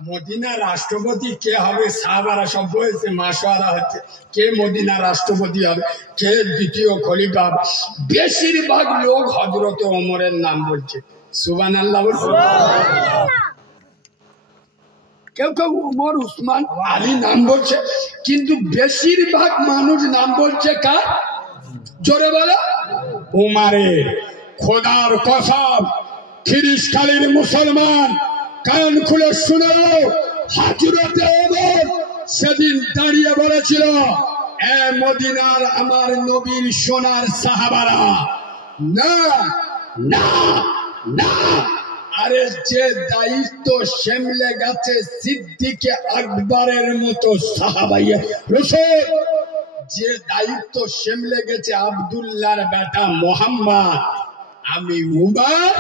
মদিনা রাষ্ট্রপতি কে হবে সাহাবারা সব বলছে মাশওয়ারা হচ্ছে কে মদিনা রাষ্ট্রপতি হবে কে দ্বিতীয় খলিফা বেশিরভাগ লোক হযরতে ওমরের নাম বলছে সুবহানাল্লাহ কেউ কেউ ওমর উসমান আলী নাম বলছে কিন্তু বেশিরভাগ মানুষ নাম বলছে কার জোরে বলো ওমরের খোদার কসম খিরিসখালীর মুসলমান কান খুলে শুনো হযরতে ওমর সেদিন দাঁড়িয়ে বলেছিল এ মদিনার আমার নবীর সোনার সাহাবারা না না না আরে যে দায়িত্ব সামলে গেছে সিদ্দিক আকবরের মতো সাহাবায়ে রাসূল যে দায়িত্ব সামলে গেছে আব্দুল্লাহর বেটা মুহাম্মদ আমি উমর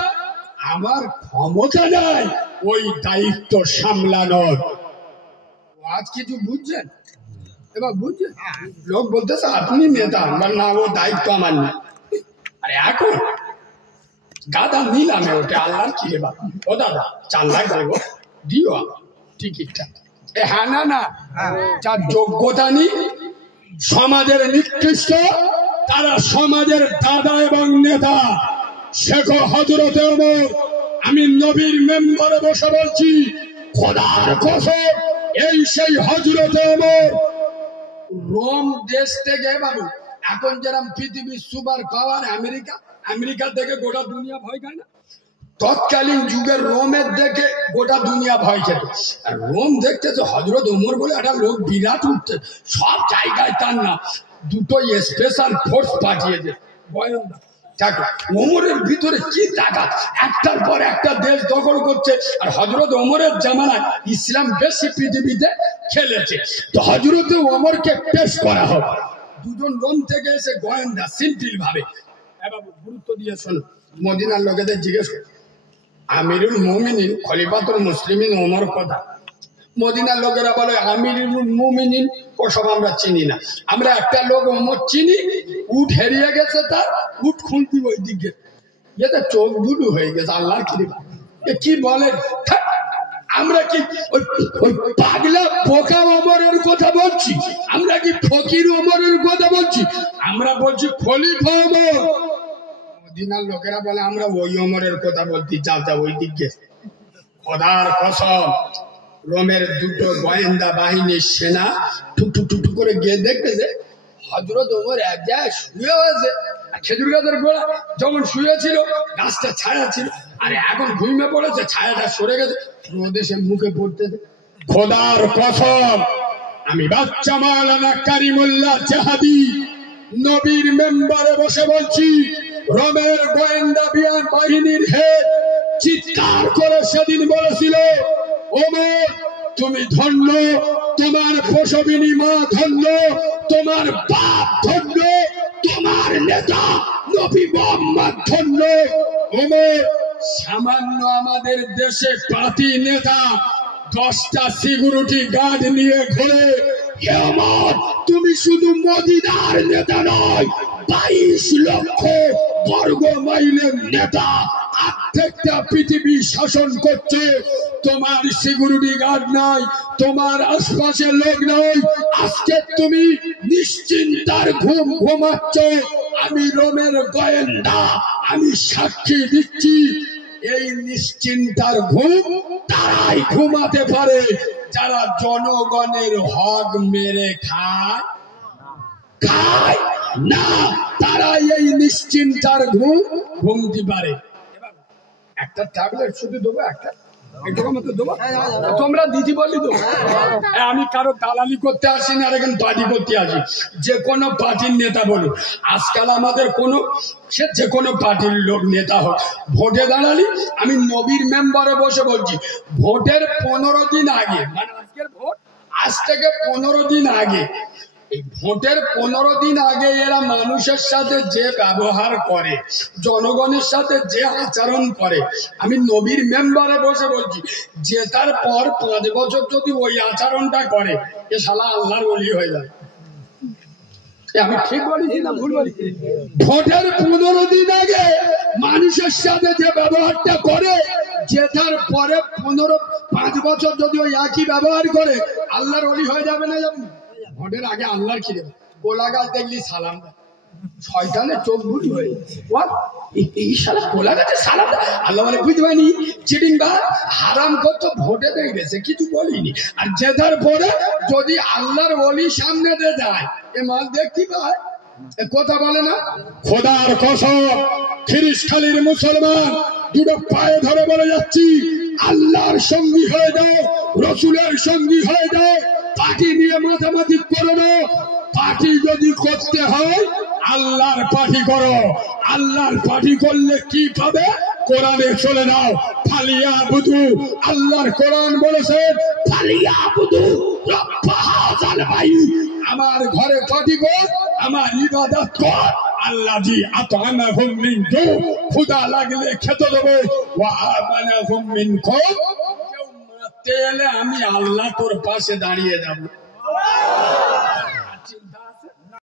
আমার ক্ষমতা নাই ওই দায়িত্ব সামলানোর আজ কিছু বুঝছেন এবার বুঝছেন লোক বলতেছে আপনি নেতা না ও দায়িত্ব আমার না আরে এখন গাদা নিলামে ওটা আল্লাহর কি এবার ও দাদা 4 লাখ দেবো দিও টিকিটটা হ্যাঁ না না যার যোগ্যতা নেই সমাজের নিকৃষ্ট তারা সমাজের দাদা এবং নেতা শেখ হযরতে ওমর আমি নবীর মেম্বারে বসে বলছি খোদার কসম এই সেই হযরতে ওমর রোম দেশ থেকে বাবু এখন যেরকম পৃথিবীর সুপার পাওয়ার আমেরিকা, আমেরিকা থেকে গোটা দুনিয়া ভয় খায় না? তৎকালীন যুগের রোমের দেখে গোটা দুনিয়া ভয় খেত। আর রোম দেখতেছে হযরত ওমর বলে একটা লোক বিরাট উঠছে, সব জায়গায় তার না দুটো স্পেশাল ফোর্স পাঠিয়েছে গোয়েন্দা। ওমরের ভিতরে কি তাকাত, একটার পর একটা দেশ দখল করছে। আর হযরত ওমরের জামানায় ইসলাম বেশি পৃথিবীতে খেলেছে। তো হযরত ওমরকে পেশ করা হবে। দুজন রোম থেকে এসে গোয়েন্দা সিম্পল ভাবে, গুরুত্ব দিয়ে শোনো, মদিনার লোকেদের জিজ্ঞেস করে আমিরুল মুমিনিন খলিফাতুল মুসলিমিন ওমর কথা। মদিনার লোকেরা বলে আমিরুল মুমিনিন ওসব আমরা চিনি না, আমরা একটা লোক ওমর চিনি, উঠ হেরিয়ে গেছে, তার উঠ খুলতি ওই দিকে, এতে চোখ বুলু হয়ে গেছে। আল্লাহর কি বলেন, আমরা কি ওই পাগলা বোকা ওমরের কথা বলছি? আমরা কি ফকির ওমরের কথা বলছি? আমরা বলছি খলিফা ওমর। মদিনার লোকেরা বলে আমরা ওই ওমরের কথা বলছি, যাও যাও ওই দিকে। খোদার কসম, রোমের দুটো গোয়েন্দা বাহিনীর সেনা টুকটুক টুকটুক করে গিয়ে দেখতেছে হযরত ওমর এক জায়গায় শুয়ে আছে। খেজুর গাছের গোড়া যখন শুয়েছিল গাছটা ছায়া ছিল, আর এখন ঘুমিয়ে পড়েছে, ছায়াটা সরে গেছে, রোদে সে মুখে পড়তেছে। খোদার কসম, আমি বাচ্চা মাওলানা কারিমুল্লাহ জাহাদি নবীর মেম্বারে বসে বলছি, রোমের গোয়েন্দা বিয়ান বাহিনীর হেড চিৎকার করে সেদিন বলেছিল, ওমর তুমি ধন্য, তোমার প্রসবিনী মা ধন্য, তোমার বাপ ধন্য, তোমার নেতা নবী মুহাম্মদ ধন্য। ওমর সামান্য আমাদের দেশে পার্টি নেতা 10টা সিকিউরিটি গার্ড নিয়ে ঘোরে, হে ওমর তুমি শুধু মদিনার নেতা নয়, 22 লক্ষ বর্গ মাইলের নেতা, প্রত্যেকটা পৃথিবী শাসন করছে, তোমার সিকিউরিটি গার্ড নাই, তোমার আশপাশের লোক নাই, আজকে তুমি নিশ্চিন্তার ঘুম ঘুমাচ্ছ। আমি রোমের গোয়েন্দা, আমি সাক্ষী দিচ্ছি, এই নিশ্চিন্তার ঘুম তারাই ঘুমাতে পারে যারা জনগণের হক মেরে খায় না, তারা এই নিশ্চিন্তার ঘুম ঘুমতে পারে। একটা ট্যাবলেট শুধু দেবো, একটা তোমরা দিদি বলি তো, আমি কারো দালালি করতে আসি না, আর এখানে পার্টি করতে আসি। যে কোনো পার্টির নেতা বলুন, আজকাল আমাদের কোনো সে যে কোনো পার্টির লোক নেতা হোক, ভোটে দাঁড়ালি, আমি নবীর মেম্বারে বসে বলছি, ভোটের 15 দিন আগে, মানে আজকের ভোট আজ থেকে 15 দিন আগে, এই ভোটের 15 দিন আগে এরা মানুষের সাথে যে ব্যবহার করে, জনগণের সাথে যে আচরণ করে, আমি নবীর মেম্বারে বসে বলছি, জেতার পর 5 বছর যদি ওই আচরণটা করে, এ শালা আল্লাহর ওলি হয়ে যায়। আমি ঠিক বলেছি না ভুল বলেছি? ভোটের 15 দিন আগে মানুষের সাথে যে ব্যবহারটা করে, জেতার পরে 5 বছর যদি ওই একই ব্যবহার করে, আল্লাহর ওলি হয়ে যাবে না? যাবে না? ভোটের আগে আল্লাহর কি দেবে? গোলা গাছ দেখলি সালাম দেয়, শয়তানের চোখ বুঝি হয়ে এই শালা গোলা গাছে সালাম দেয়। আল্লাহ বলে বুঝতে পারিনি চিটিং বা হারাম করতো, ভোটে দেখে গেছে, কিছু বলিনি। আর জেতার পরে যদি আল্লাহর ওলি সামনে দিয়ে যায়, এ মাল দেখতে পায়, কথা বলে না। খোদার কসম, খিরিসখালীর মুসলমান দুটো পায়ে ধরে বলে যাচ্ছি, আল্লাহর সঙ্গী হয়ে যাও, রসুলের সঙ্গী হয়ে যাও, পার্টি নিয়ে মাথামাতি করো না। পার্টি যদি করতে হয় আল্লাহর পার্টি করো, আল্লাহর পার্টি করলে কি পাবে? কোরআনে চলে যাও, ফালিয়া বুধু, আল্লাহর কোরআন বলেছে ফালিয়া বুধু রব্বা হাযাল বাইত, আমার ঘরে পার্টি কর, আমার ইবাদত কর। আল্লাহ জি আতআমাহুম মিন জু, ক্ষুধা লাগলে খেতে দেবো, ওয়া আমানাহুম মিন খৌফ, কেউ মারতে এলে আমি আল্লাহ তোর পাশে দাঁড়িয়ে যাবো।